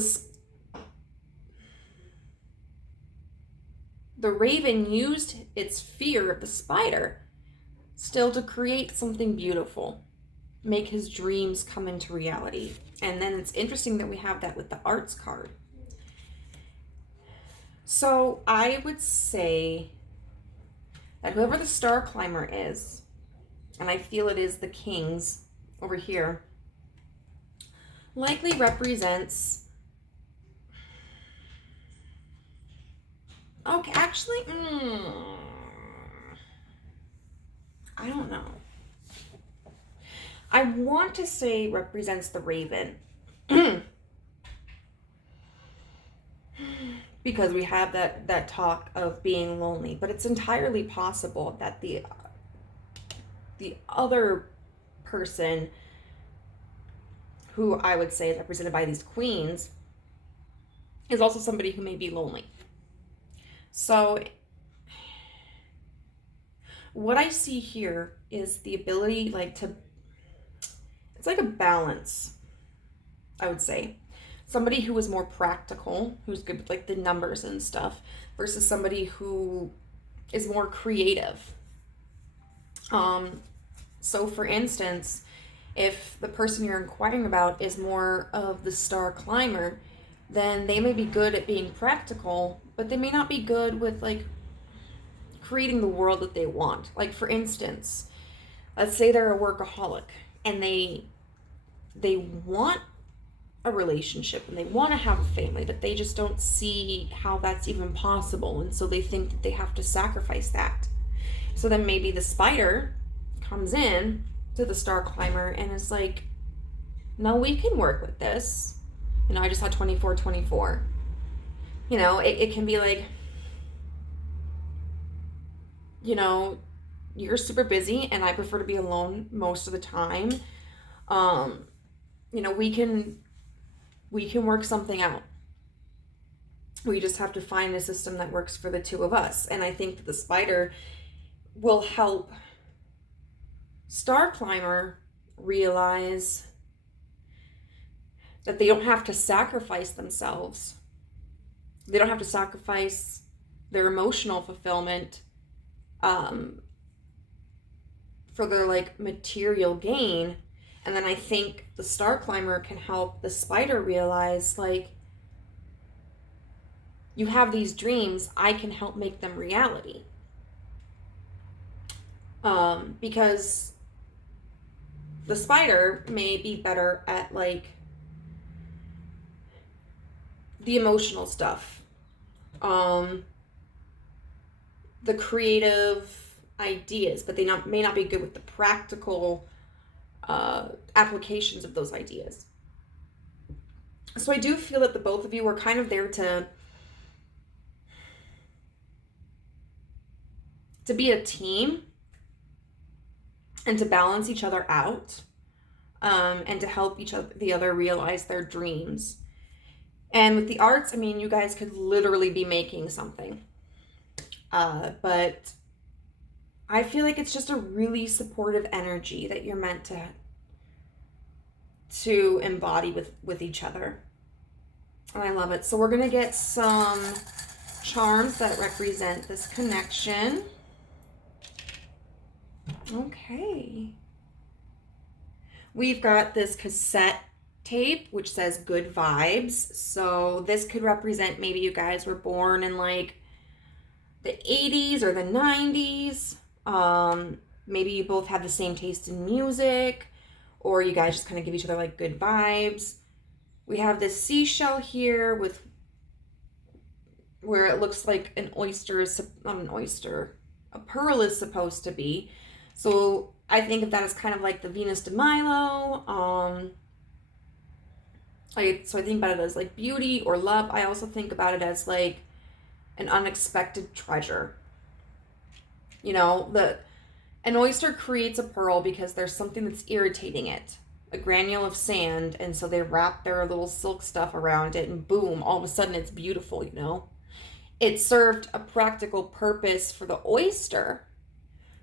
the Raven used its fear of the spider still to create something beautiful, make his dreams come into reality. And then it's interesting that we have that with the Arts card. So I would say that whoever the star climber is, and I feel it is the Kings over here, likely represents, okay, actually, I don't know. I want to say represents the Raven. Because we have that talk of being lonely, but it's entirely possible that the other person, who I would say is represented by these queens, is also somebody who may be lonely. So what I see here is the ability it's like a balance, I would say. Somebody who is more practical, who's good with like the numbers and stuff, versus somebody who is more creative. So for instance, if the person you're inquiring about is more of the star climber, then they may be good at being practical, but they may not be good with like creating the world that they want. Like for instance, let's say they're a workaholic and they want a relationship and they want to have a family, but they just don't see how that's even possible. And so they think that they have to sacrifice that. So then maybe the spider comes in to the star climber and is like, no, we can work with this. I just saw 24/24. It can be like, you're super busy and I prefer to be alone most of the time. We can work something out. We just have to find a system that works for the two of us. And I think that the spider will help star climber realize that they don't have to sacrifice themselves. They don't have to sacrifice their emotional fulfillment for their like material gain. And then I think the star climber can help the spider realize, like, you have these dreams, I can help make them reality. Because the spider may be better at like the emotional stuff, the creative ideas, but they may not be good with the practical applications of those ideas. So I do feel that the both of you were kind of there to be a team and to balance each other out, and to help the other realize their dreams. And with the arts, I mean, you guys could literally be making something. But I feel like it's just a really supportive energy that you're meant to embody with each other. And I love it. So we're going to get some charms that represent this connection. Okay. We've got this cassette tape, which says good vibes. So this could represent maybe you guys were born in like the 80s or the 90s. Maybe you both have the same taste in music, or you guys just kind of give each other like good vibes. We have this seashell here with where it looks like an oyster is not an oyster, a pearl is supposed to be. So I think of that as kind of like the Venus de Milo. So I think about it as like beauty or love. I also think about it as like an unexpected treasure. You know, an oyster creates a pearl because there's something that's irritating it, a granule of sand, and so they wrap their little silk stuff around it, and boom, all of a sudden it's beautiful, you know? It served a practical purpose for the oyster,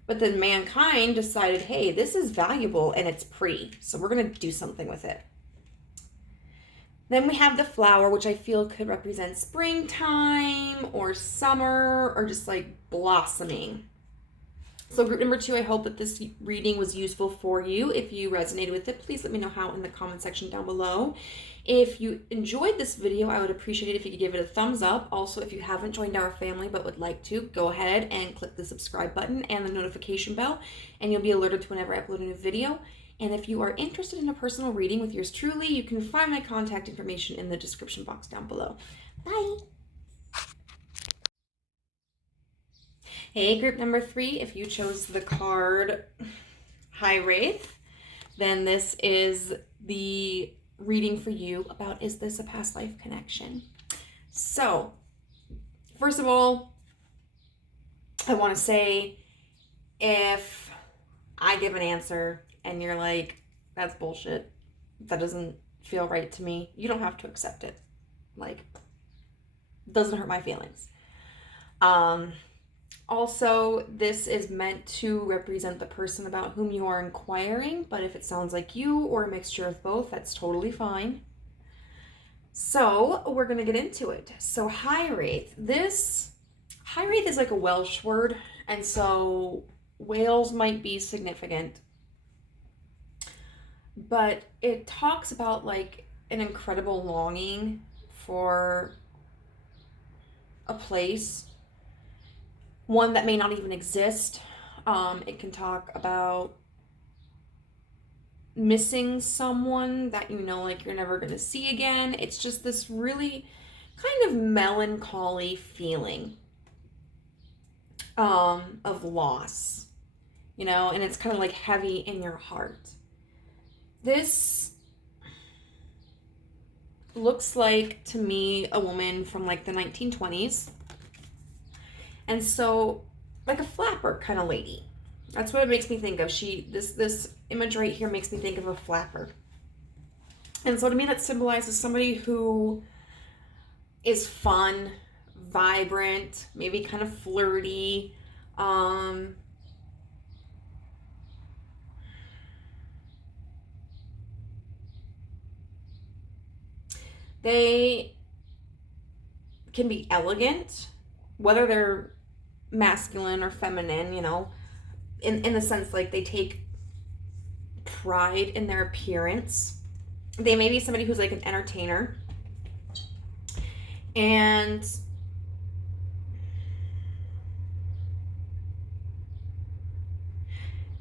but then mankind decided, hey, this is valuable and it's pretty, so we're going to do something with it. Then we have the flower, which I feel could represent springtime or summer or just like blossoming. So group number 2, I hope that this reading was useful for you. If you resonated with it, please let me know how in the comment section down below. If you enjoyed this video, I would appreciate it if you could give it a thumbs up. Also, if you haven't joined our family but would like to, go ahead and click the subscribe button and the notification bell, and you'll be alerted to whenever I upload a new video. And if you are interested in a personal reading with yours truly, you can find my contact information in the description box down below. Bye! Hey, group number 3, if you chose the card High Wraith, then this is the reading for you about, is this a past life connection? So, first of all, I want to say, if I give an answer and you're like, that's bullshit, that doesn't feel right to me, you don't have to accept it. Like, it doesn't hurt my feelings. Also, this is meant to represent the person about whom you are inquiring, but if it sounds like you or a mixture of both, that's totally fine. So we're going to get into it. So High Wraith. High Wraith is like a Welsh word, and so Wales might be significant. But it talks about like an incredible longing for a place, one that may not even exist. It can talk about missing someone that you know, like you're never going to see again. It's just this really kind of melancholy feeling of loss, you know, and it's kind of like heavy in your heart. This looks like, to me, a woman from like the 1920s. And so, like a flapper kind of lady. That's what it makes me think of. This image right here makes me think of a flapper. And so to me, that symbolizes somebody who is fun, vibrant, maybe kind of flirty. They can be elegant, whether they're masculine or feminine, you know, in the sense like they take pride in their appearance. They may be somebody who's like an entertainer. And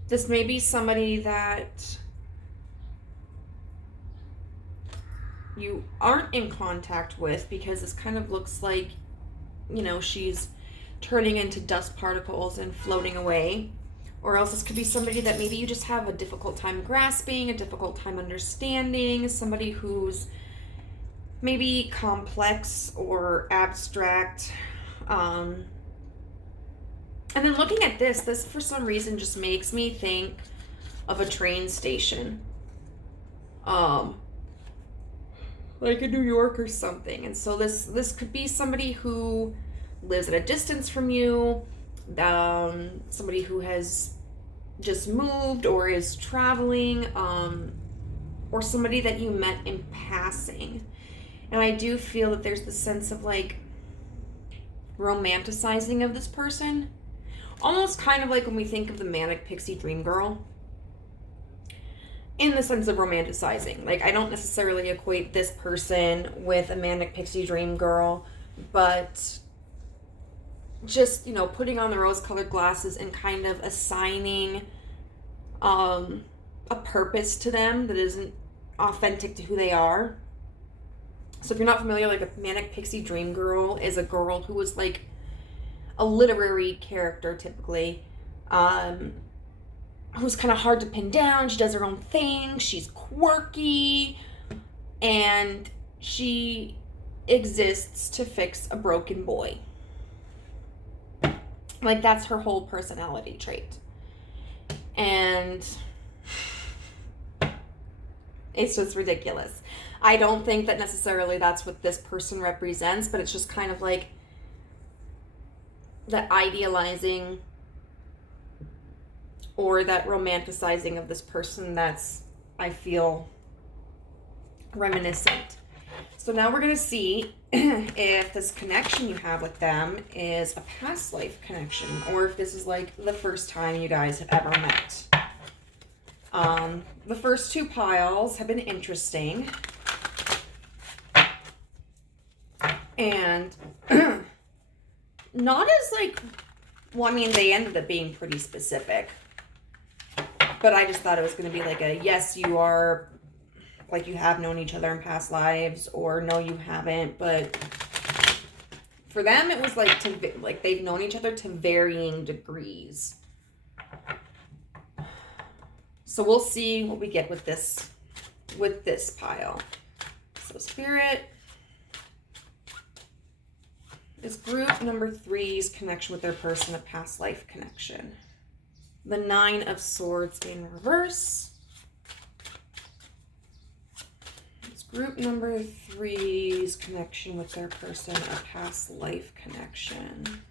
this may be somebody that you aren't in contact with, because this kind of looks like, you know, she's turning into dust particles and floating away. Or else this could be somebody that maybe you just have a difficult time grasping, a difficult time understanding, somebody who's maybe complex or abstract. And then looking at this for some reason just makes me think of a train station. Like in New York or something. And so this could be somebody who lives at a distance from you, somebody who has just moved or is traveling, or somebody that you met in passing. And I do feel that there's the sense of like romanticizing of this person, almost kind of like when we think of the manic pixie dream girl, in the sense of romanticizing. Like, I don't necessarily equate this person with a manic pixie dream girl, but just, you know, putting on the rose-colored glasses and kind of assigning a purpose to them that isn't authentic to who they are. So if you're not familiar, like a manic pixie dream girl is a girl who was like a literary character typically, who's kind of hard to pin down. She does her own thing. She's quirky, and she exists to fix a broken boy. Like, that's her whole personality trait. And it's just ridiculous. I don't think that necessarily that's what this person represents, but it's just kind of like that idealizing or that romanticizing of this person that's, I feel, reminiscent. So now we're going to see if this connection you have with them is a past life connection, or if this is like the first time you guys have ever met. The first two piles have been interesting. And not as like, well, I mean, they ended up being pretty specific. But I just thought it was going to be like a, yes, you are, like you have known each other in past lives, or no, you haven't. But for them, it was like they've known each other to varying degrees. So we'll see what we get with this pile. So Spirit, is group number 3's connection with their person a past life connection? The 9 of Swords in reverse. It's group number 3's connection with their person a past life connection.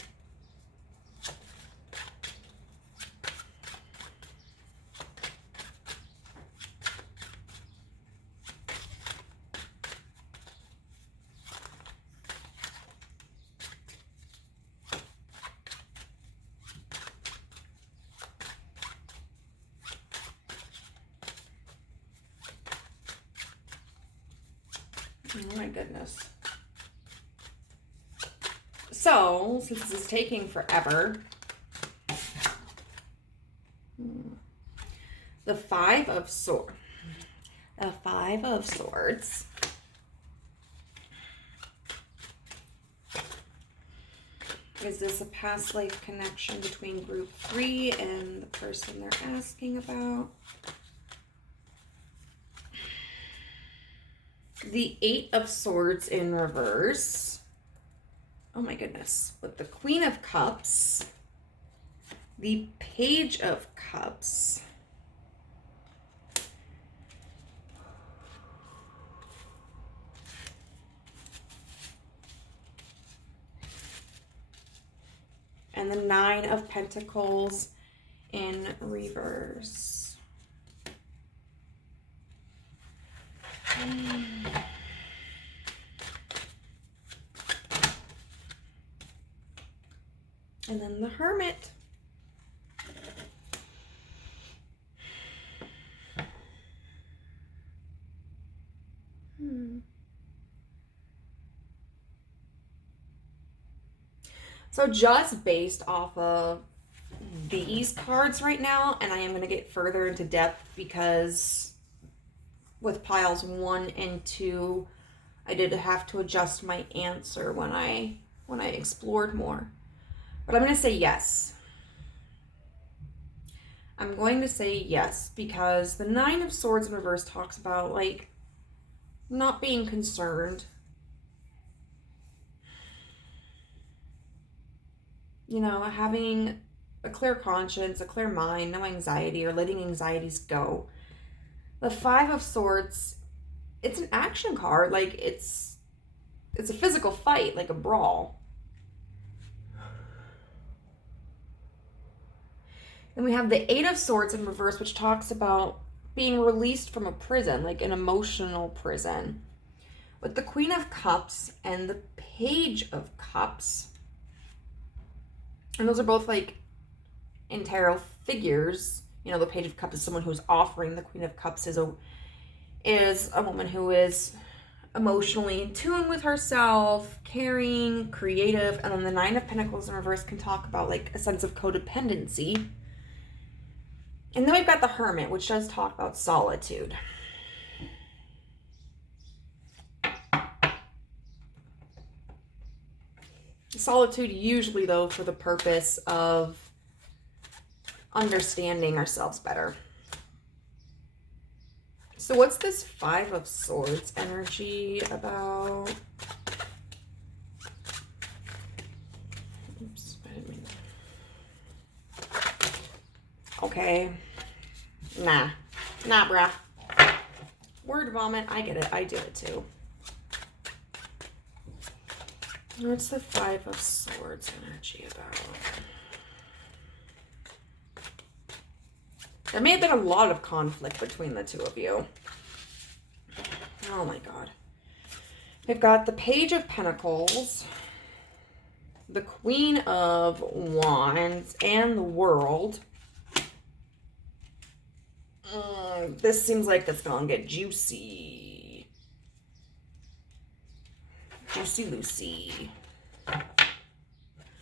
Oh my goodness. So, since this is taking forever, the 5 of Swords. The 5 of Swords. Is this a past life connection between group 3 and the person they're asking about? The 8 of Swords in reverse. Oh my goodness. With the Queen of Cups. The Page of Cups. And the 9 of Pentacles in reverse. And then the Hermit. So just based off of these cards right now, and I am going to get further into depth because with piles 1 and 2, I did have to adjust my answer when I explored more. But I'm going to say yes. I'm going to say yes because the Nine of Swords in reverse talks about like not being concerned. You know, having a clear conscience, a clear mind, no anxiety, or letting anxieties go. The Five of Swords, it's an action card. Like it's a physical fight, like a brawl. Then we have the Eight of Swords in reverse, which talks about being released from a prison, like an emotional prison. With the Queen of Cups and the Page of Cups. And those are both like in tarot figures. You know, the Page of Cups is someone who's offering. The Queen of Cups is a woman who is emotionally in tune with herself, caring, creative. And then the Nine of Pentacles in reverse can talk about like a sense of codependency. And then we've got the Hermit, which does talk about solitude. Solitude usually, though, for the purpose of understanding ourselves better. So what's this Five of Swords energy about? Oops, I didn't mean that. Okay. Nah, bruh. Word vomit, I get it. I do it too. What's the Five of Swords energy about? There may have been a lot of conflict between the two of you. Oh my God. We've got the Page of Pentacles, the Queen of Wands, and the World. This seems like it's gonna get juicy. Juicy Lucy.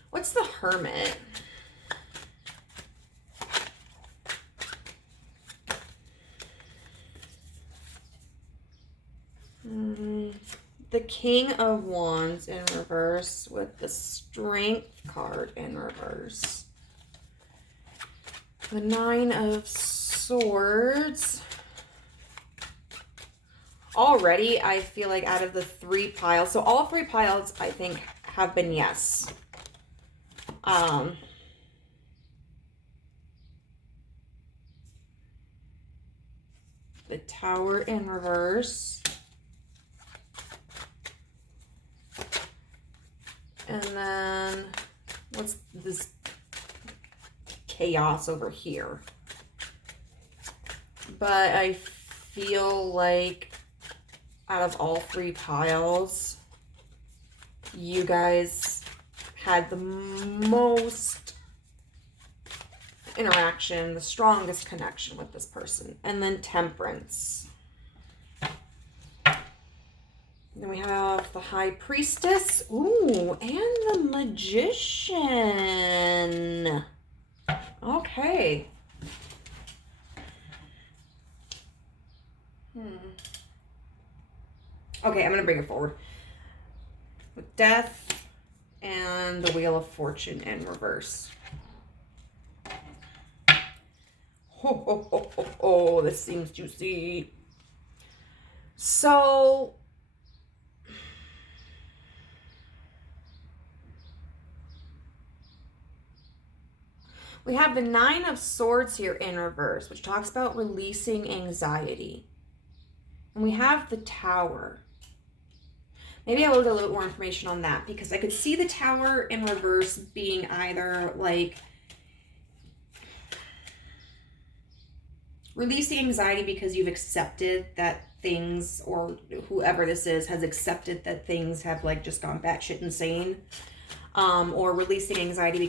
What's the Hermit? The King of Wands in reverse with the Strength card in reverse. The Nine of Swords. Already, I feel like out of the three piles, so all three piles, I think, have been yes. The Tower in reverse. And then, what's this chaos over here? But I feel like out of all three piles, you guys had the most interaction, the strongest connection with this person. And then Temperance. Then we have the High Priestess. Ooh, and the Magician. Okay. Okay, I'm going to bring it forward. With Death and the Wheel of Fortune in reverse. Oh, this seems juicy. So, we have the Nine of Swords here in reverse, which talks about releasing anxiety. And we have the Tower. Maybe I will get a little more information on that because I could see the Tower in reverse being either like releasing anxiety because you've accepted that things, or whoever this is, has accepted that things have like just gone batshit insane. Or releasing anxiety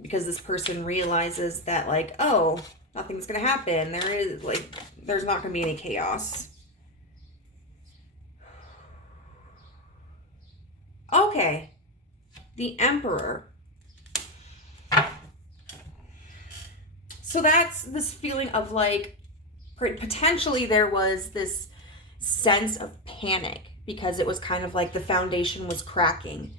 because this person realizes that like, oh, nothing's gonna happen. There's not gonna be any chaos. Okay, the Emperor. So that's this feeling of like, potentially there was this sense of panic because it was kind of like the foundation was cracking.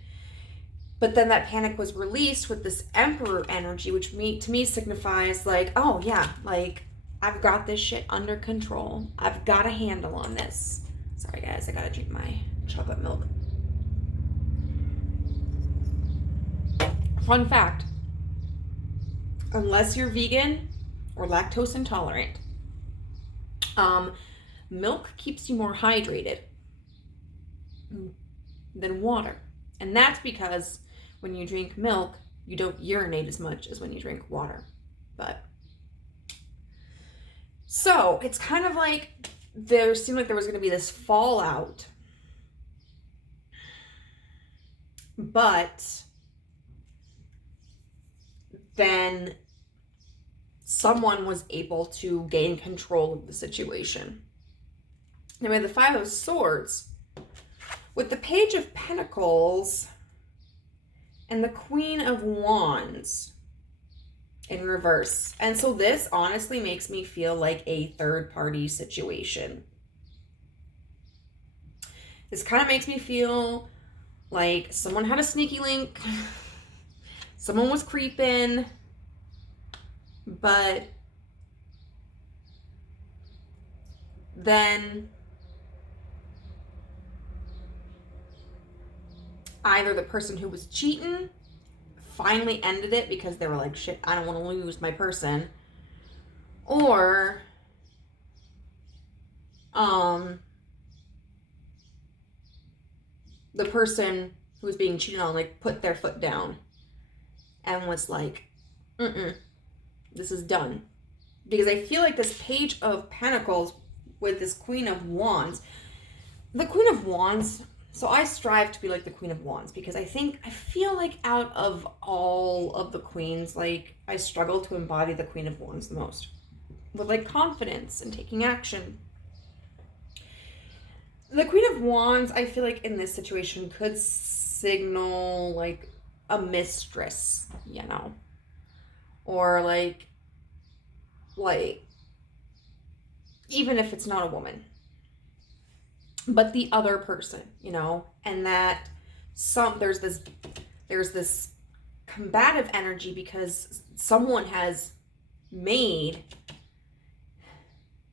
But then that panic was released with this Emperor energy, which to me signifies like, oh yeah, like I've got this shit under control. I've got a handle on this. Sorry guys, I gotta drink my chocolate milk. Fun fact, unless you're vegan or lactose intolerant, milk keeps you more hydrated than water. And that's because when you drink milk, you don't urinate as much as when you drink water. But so it's kind of like there seemed like there was going to be this fallout, but then someone was able to gain control of the situation. Now we have the Five of Swords with the Page of Pentacles and the Queen of Wands in reverse. And so this honestly makes me feel like a third-party situation. This kind of makes me feel like someone had a sneaky link, someone was creeping, but then either the person who was cheating finally ended it because they were like, shit, I don't want to lose my person, or the person who was being cheated on like put their foot down and was like, this is done. Because I feel like this Page of Pentacles with this Queen of Wands, the Queen of Wands, so I strive to be like the Queen of Wands because I feel like out of all of the queens, like I struggle to embody the Queen of Wands the most with like confidence and taking action. The Queen of Wands, I feel like in this situation could signal like a mistress, you know, or like even if it's not a woman, but the other person, you know, and that there's this combative energy because someone has made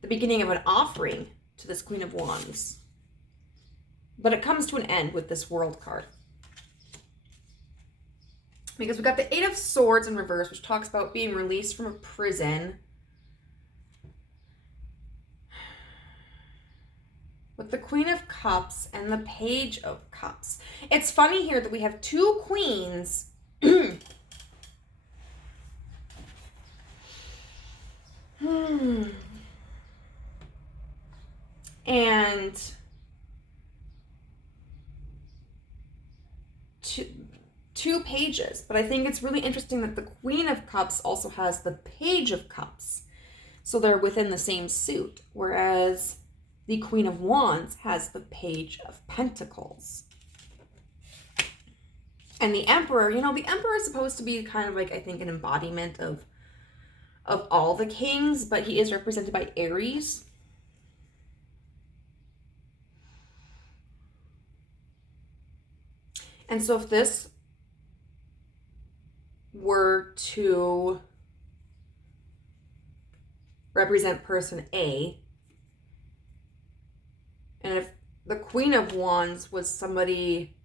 the beginning of an offering to this Queen of Wands. But it comes to an end with this World card. Because we got the Eight of Swords in reverse, which talks about being released from a prison. With the Queen of Cups and the Page of Cups. It's funny here that we have two queens and two pages, but I think it's really interesting that the Queen of Cups also has the Page of Cups, so they're within the same suit, whereas the Queen of Wands has the Page of Pentacles. And the Emperor, you know, the Emperor is supposed to be kind of like, I think, an embodiment of all the kings, but he is represented by Aries. And so if this were to represent person A, and if the Queen of Wands was somebody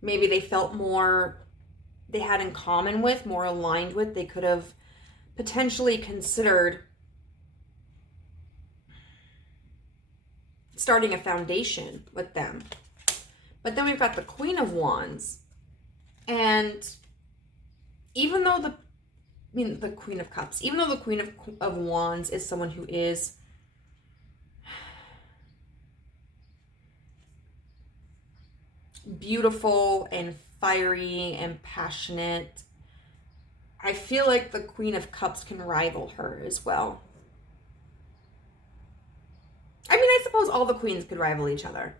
maybe they felt more, they had in common with, more aligned with, they could have potentially considered starting a foundation with them. But then we've got the Queen of Wands, and even though the Queen of Cups, even though the Queen of Wands is someone who is beautiful and fiery and passionate, I feel like the Queen of Cups can rival her as well. I mean, I suppose all the queens could rival each other.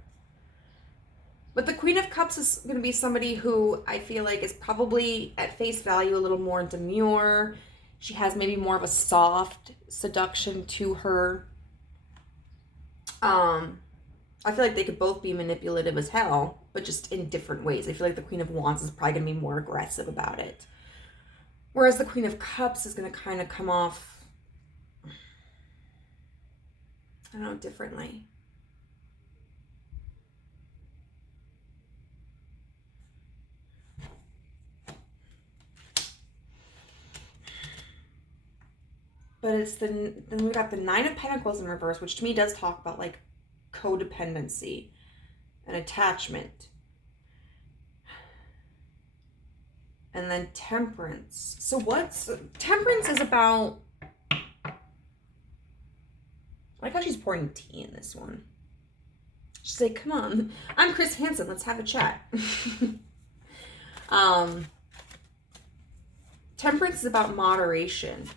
But the Queen of Cups is going to be somebody who I feel like is probably at face value a little more demure. She has maybe more of a soft seduction to her. I feel like they could both be manipulative as hell, but just in different ways. I feel like the Queen of Wands is probably going to be more aggressive about it. Whereas the Queen of Cups is going to kind of come off, I don't know, differently. But it's then we got the Nine of Pentacles in reverse, which to me does talk about like codependency and attachment. And then Temperance. So Temperance is about, I like how she's pouring tea in this one. She's like, come on, I'm Chris Hansen, let's have a chat. Temperance is about moderation.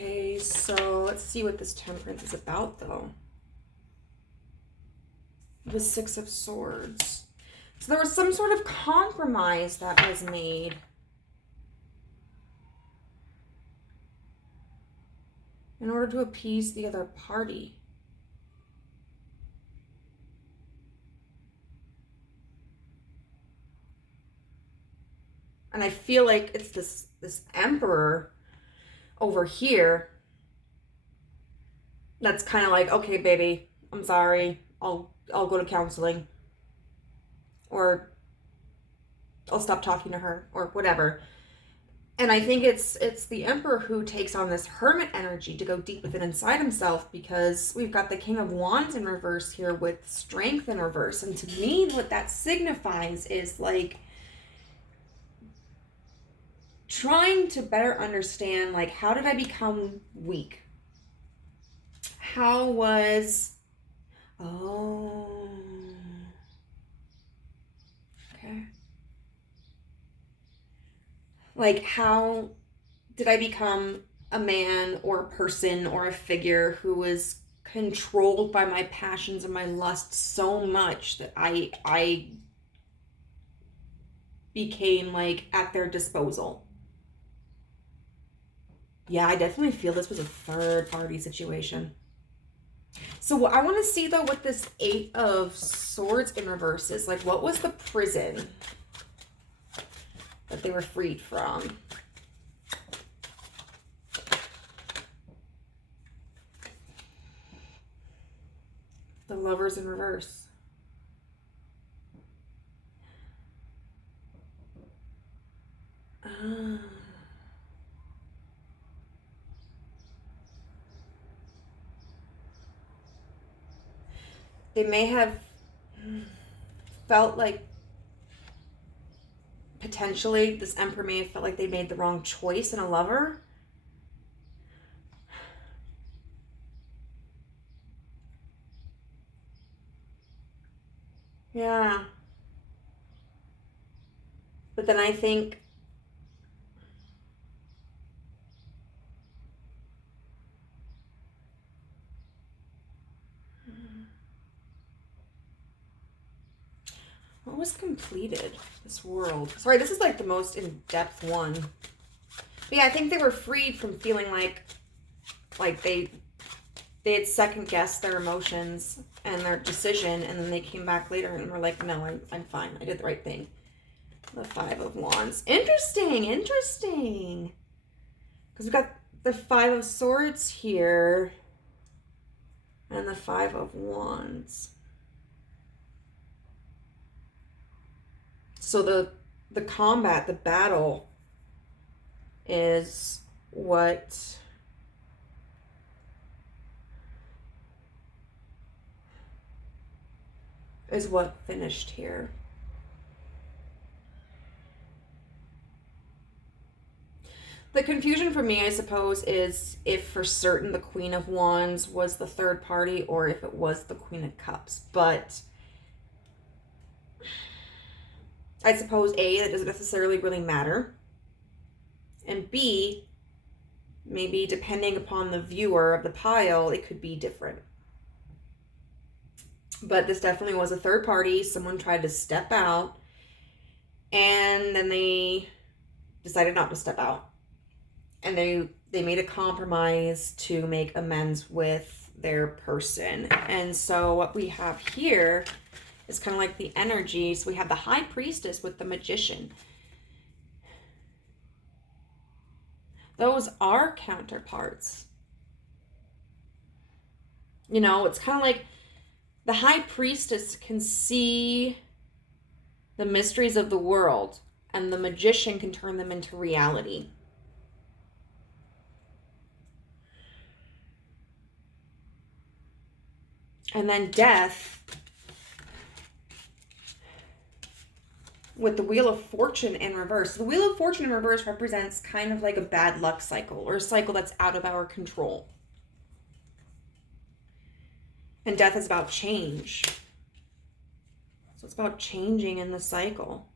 Okay, so let's see what this Temperance is about, though. The Six of Swords. So there was some sort of compromise that was made. In order to appease the other party. And I feel like it's this Emperor over here that's kind of like, okay, baby, I'm sorry, I'll go to counseling, or I'll stop talking to her, or whatever. And I think it's the Emperor who takes on this Hermit energy to go deep within inside himself, because we've got the King of Wands in reverse here with Strength in reverse. And to me, what that signifies is like trying to better understand, like, how did I become weak? How was, oh, okay. Like, how did I become a man or a person or a figure who was controlled by my passions and my lust so much that I became like at their disposal? Yeah, I definitely feel this was a third party situation. So I want to see, though, what this Eight of Swords in reverse is. Like, what was the prison that they were freed from? The Lovers in reverse. They may have felt like potentially this Emperor may have felt like they made the wrong choice in a lover. Yeah. But then I think what was completed? This world. Sorry, this is like the most in-depth one. But yeah, I think they were freed from feeling like they had second-guessed their emotions and their decision, and then they came back later and were like, no, I'm fine. I did the right thing. The Five of Wands. Interesting, interesting. Because we've got the Five of Swords here and the Five of Wands. So the combat, the battle is what finished here. The confusion for me, I suppose, is if for certain the Queen of Wands was the third party or if it was the Queen of Cups. But I suppose A, that doesn't necessarily really matter. And B, maybe depending upon the viewer of the pile, it could be different. But this definitely was a third party. Someone tried to step out, and then they decided not to step out. And they made a compromise to make amends with their person. And so what we have here is kind of like the energy. So we have the High Priestess with the Magician. Those are counterparts. You know, it's kind of like the High Priestess can see the mysteries of the world, and the Magician can turn them into reality. And then Death with the Wheel of Fortune in reverse. The Wheel of Fortune in reverse represents kind of like a bad luck cycle, or a cycle that's out of our control. And Death is about change. So it's about changing in the cycle.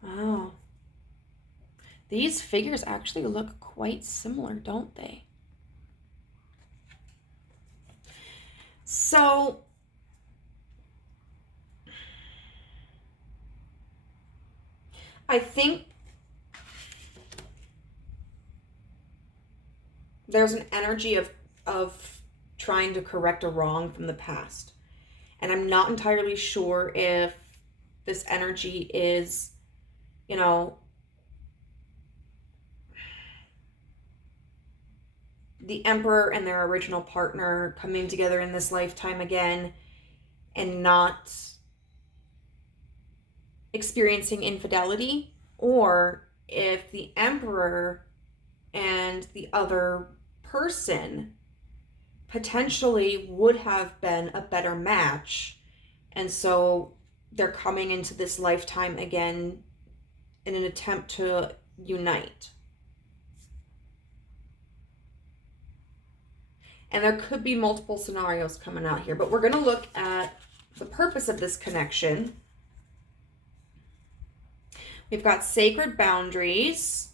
Wow. These figures actually look quite similar, don't they? So I think there's an energy of trying to correct a wrong from the past. And I'm not entirely sure if this energy is, you know, the Emperor and their original partner coming together in this lifetime again and not experiencing infidelity, or if the Emperor and the other person potentially would have been a better match, and so they're coming into this lifetime again in an attempt to unite. And there could be multiple scenarios coming out here, but we're going to look at the purpose of this connection. We've got Sacred Boundaries,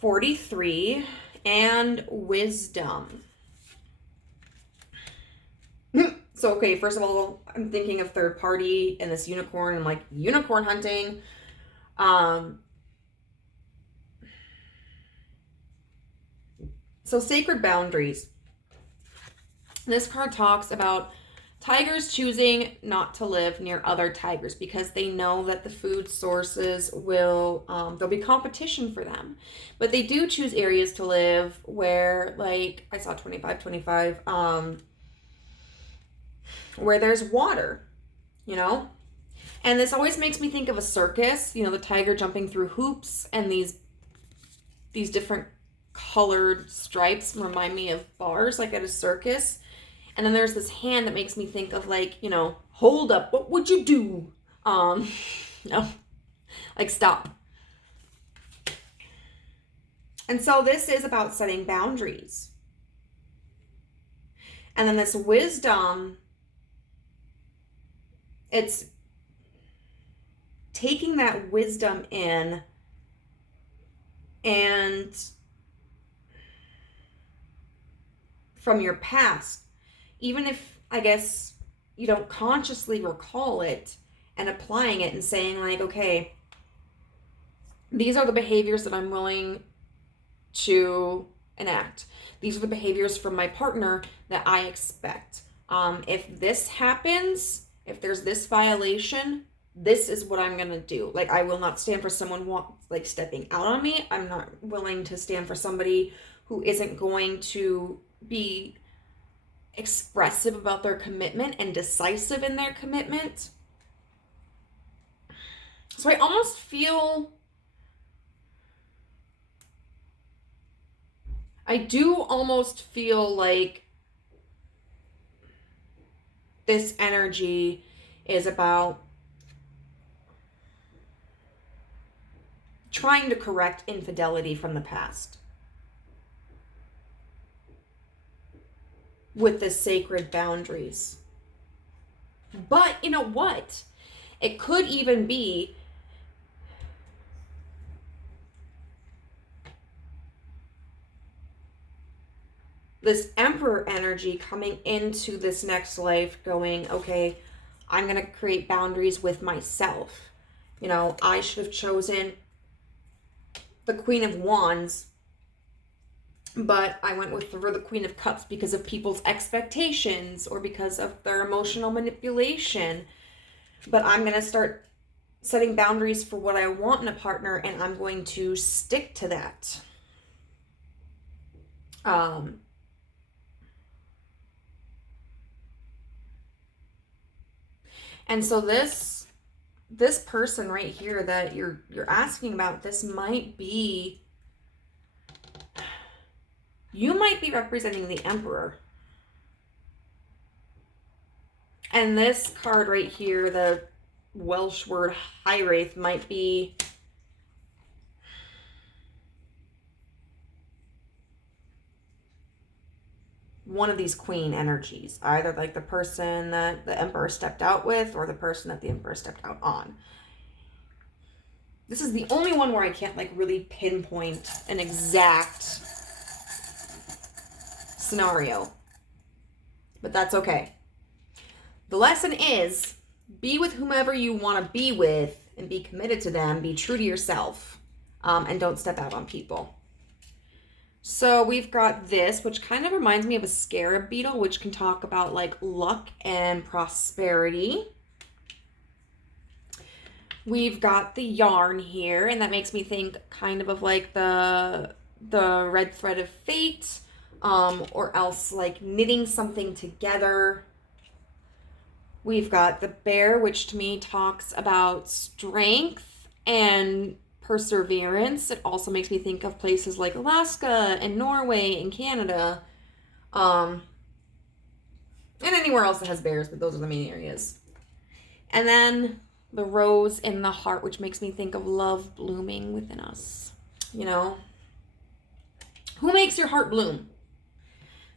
43, and Wisdom. So, okay, first of all, I'm thinking of third party and this unicorn and like unicorn hunting. So Sacred Boundaries. This card talks about tigers choosing not to live near other tigers because they know that the food sources will, there'll be competition for them. But they do choose areas to live where, like, I saw 25, where there's water, you know? And this always makes me think of a circus, you know, the tiger jumping through hoops, and these different colored stripes remind me of bars, like at a circus. And then there's this hand that makes me think of, like, you know, hold up, what would you do? No, like, stop. And so this is about setting boundaries. And then this Wisdom, it's taking that wisdom in and from your past, even if, I guess, you don't consciously recall it, and applying it and saying, like, okay, these are the behaviors that I'm willing to enact. These are the behaviors from my partner that I expect. If this happens, if there's this violation, this is what I'm going to do. Like, I will not stand for someone like stepping out on me. I'm not willing to stand for somebody who isn't going to be expressive about their commitment and decisive in their commitment. So I almost feel, I do almost feel like this energy is about trying to correct infidelity from the past with the sacred boundaries. But you know what? It could even be this Emperor energy coming into this next life going, okay, I'm going to create boundaries with myself. You know, I should have chosen the Queen of Wands, but I went with the Queen of Cups because of people's expectations or because of their emotional manipulation. But I'm going to start setting boundaries for what I want in a partner, and I'm going to stick to that. And so this person right here that you're asking about, this might be, you might be representing the Emperor. And this card right here, the Welsh word Hiraeth, might be one of these queen energies, either like the person that the Emperor stepped out with or the person that the Emperor stepped out on. This is the only one where I can't like really pinpoint an exact scenario, but that's okay. The lesson is, be with whomever you want to be with and be committed to them. Be true to yourself, and don't step out on people. So we've got this, which kind of reminds me of a scarab beetle, which can talk about like luck and prosperity. We've got the yarn here, and that makes me think kind of like the red thread of fate, or else like knitting something together. We've got the bear, which to me talks about strength and perseverance. It also makes me think of places like Alaska and Norway and Canada, and anywhere else that has bears, but those are the main areas. And then the rose in the heart, which makes me think of love blooming within us. You know, who makes your heart bloom?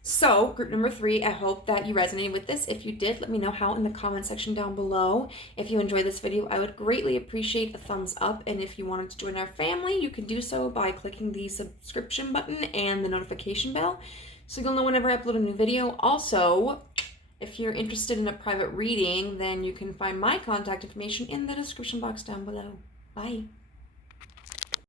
So, group number 3, I hope that you resonated with this. If you did, let me know how in the comment section down below. If you enjoyed this video, I would greatly appreciate a thumbs up. And if you wanted to join our family, you can do so by clicking the subscription button and the notification bell, so you'll know whenever I upload a new video. Also, if you're interested in a private reading, then you can find my contact information in the description box down below. Bye.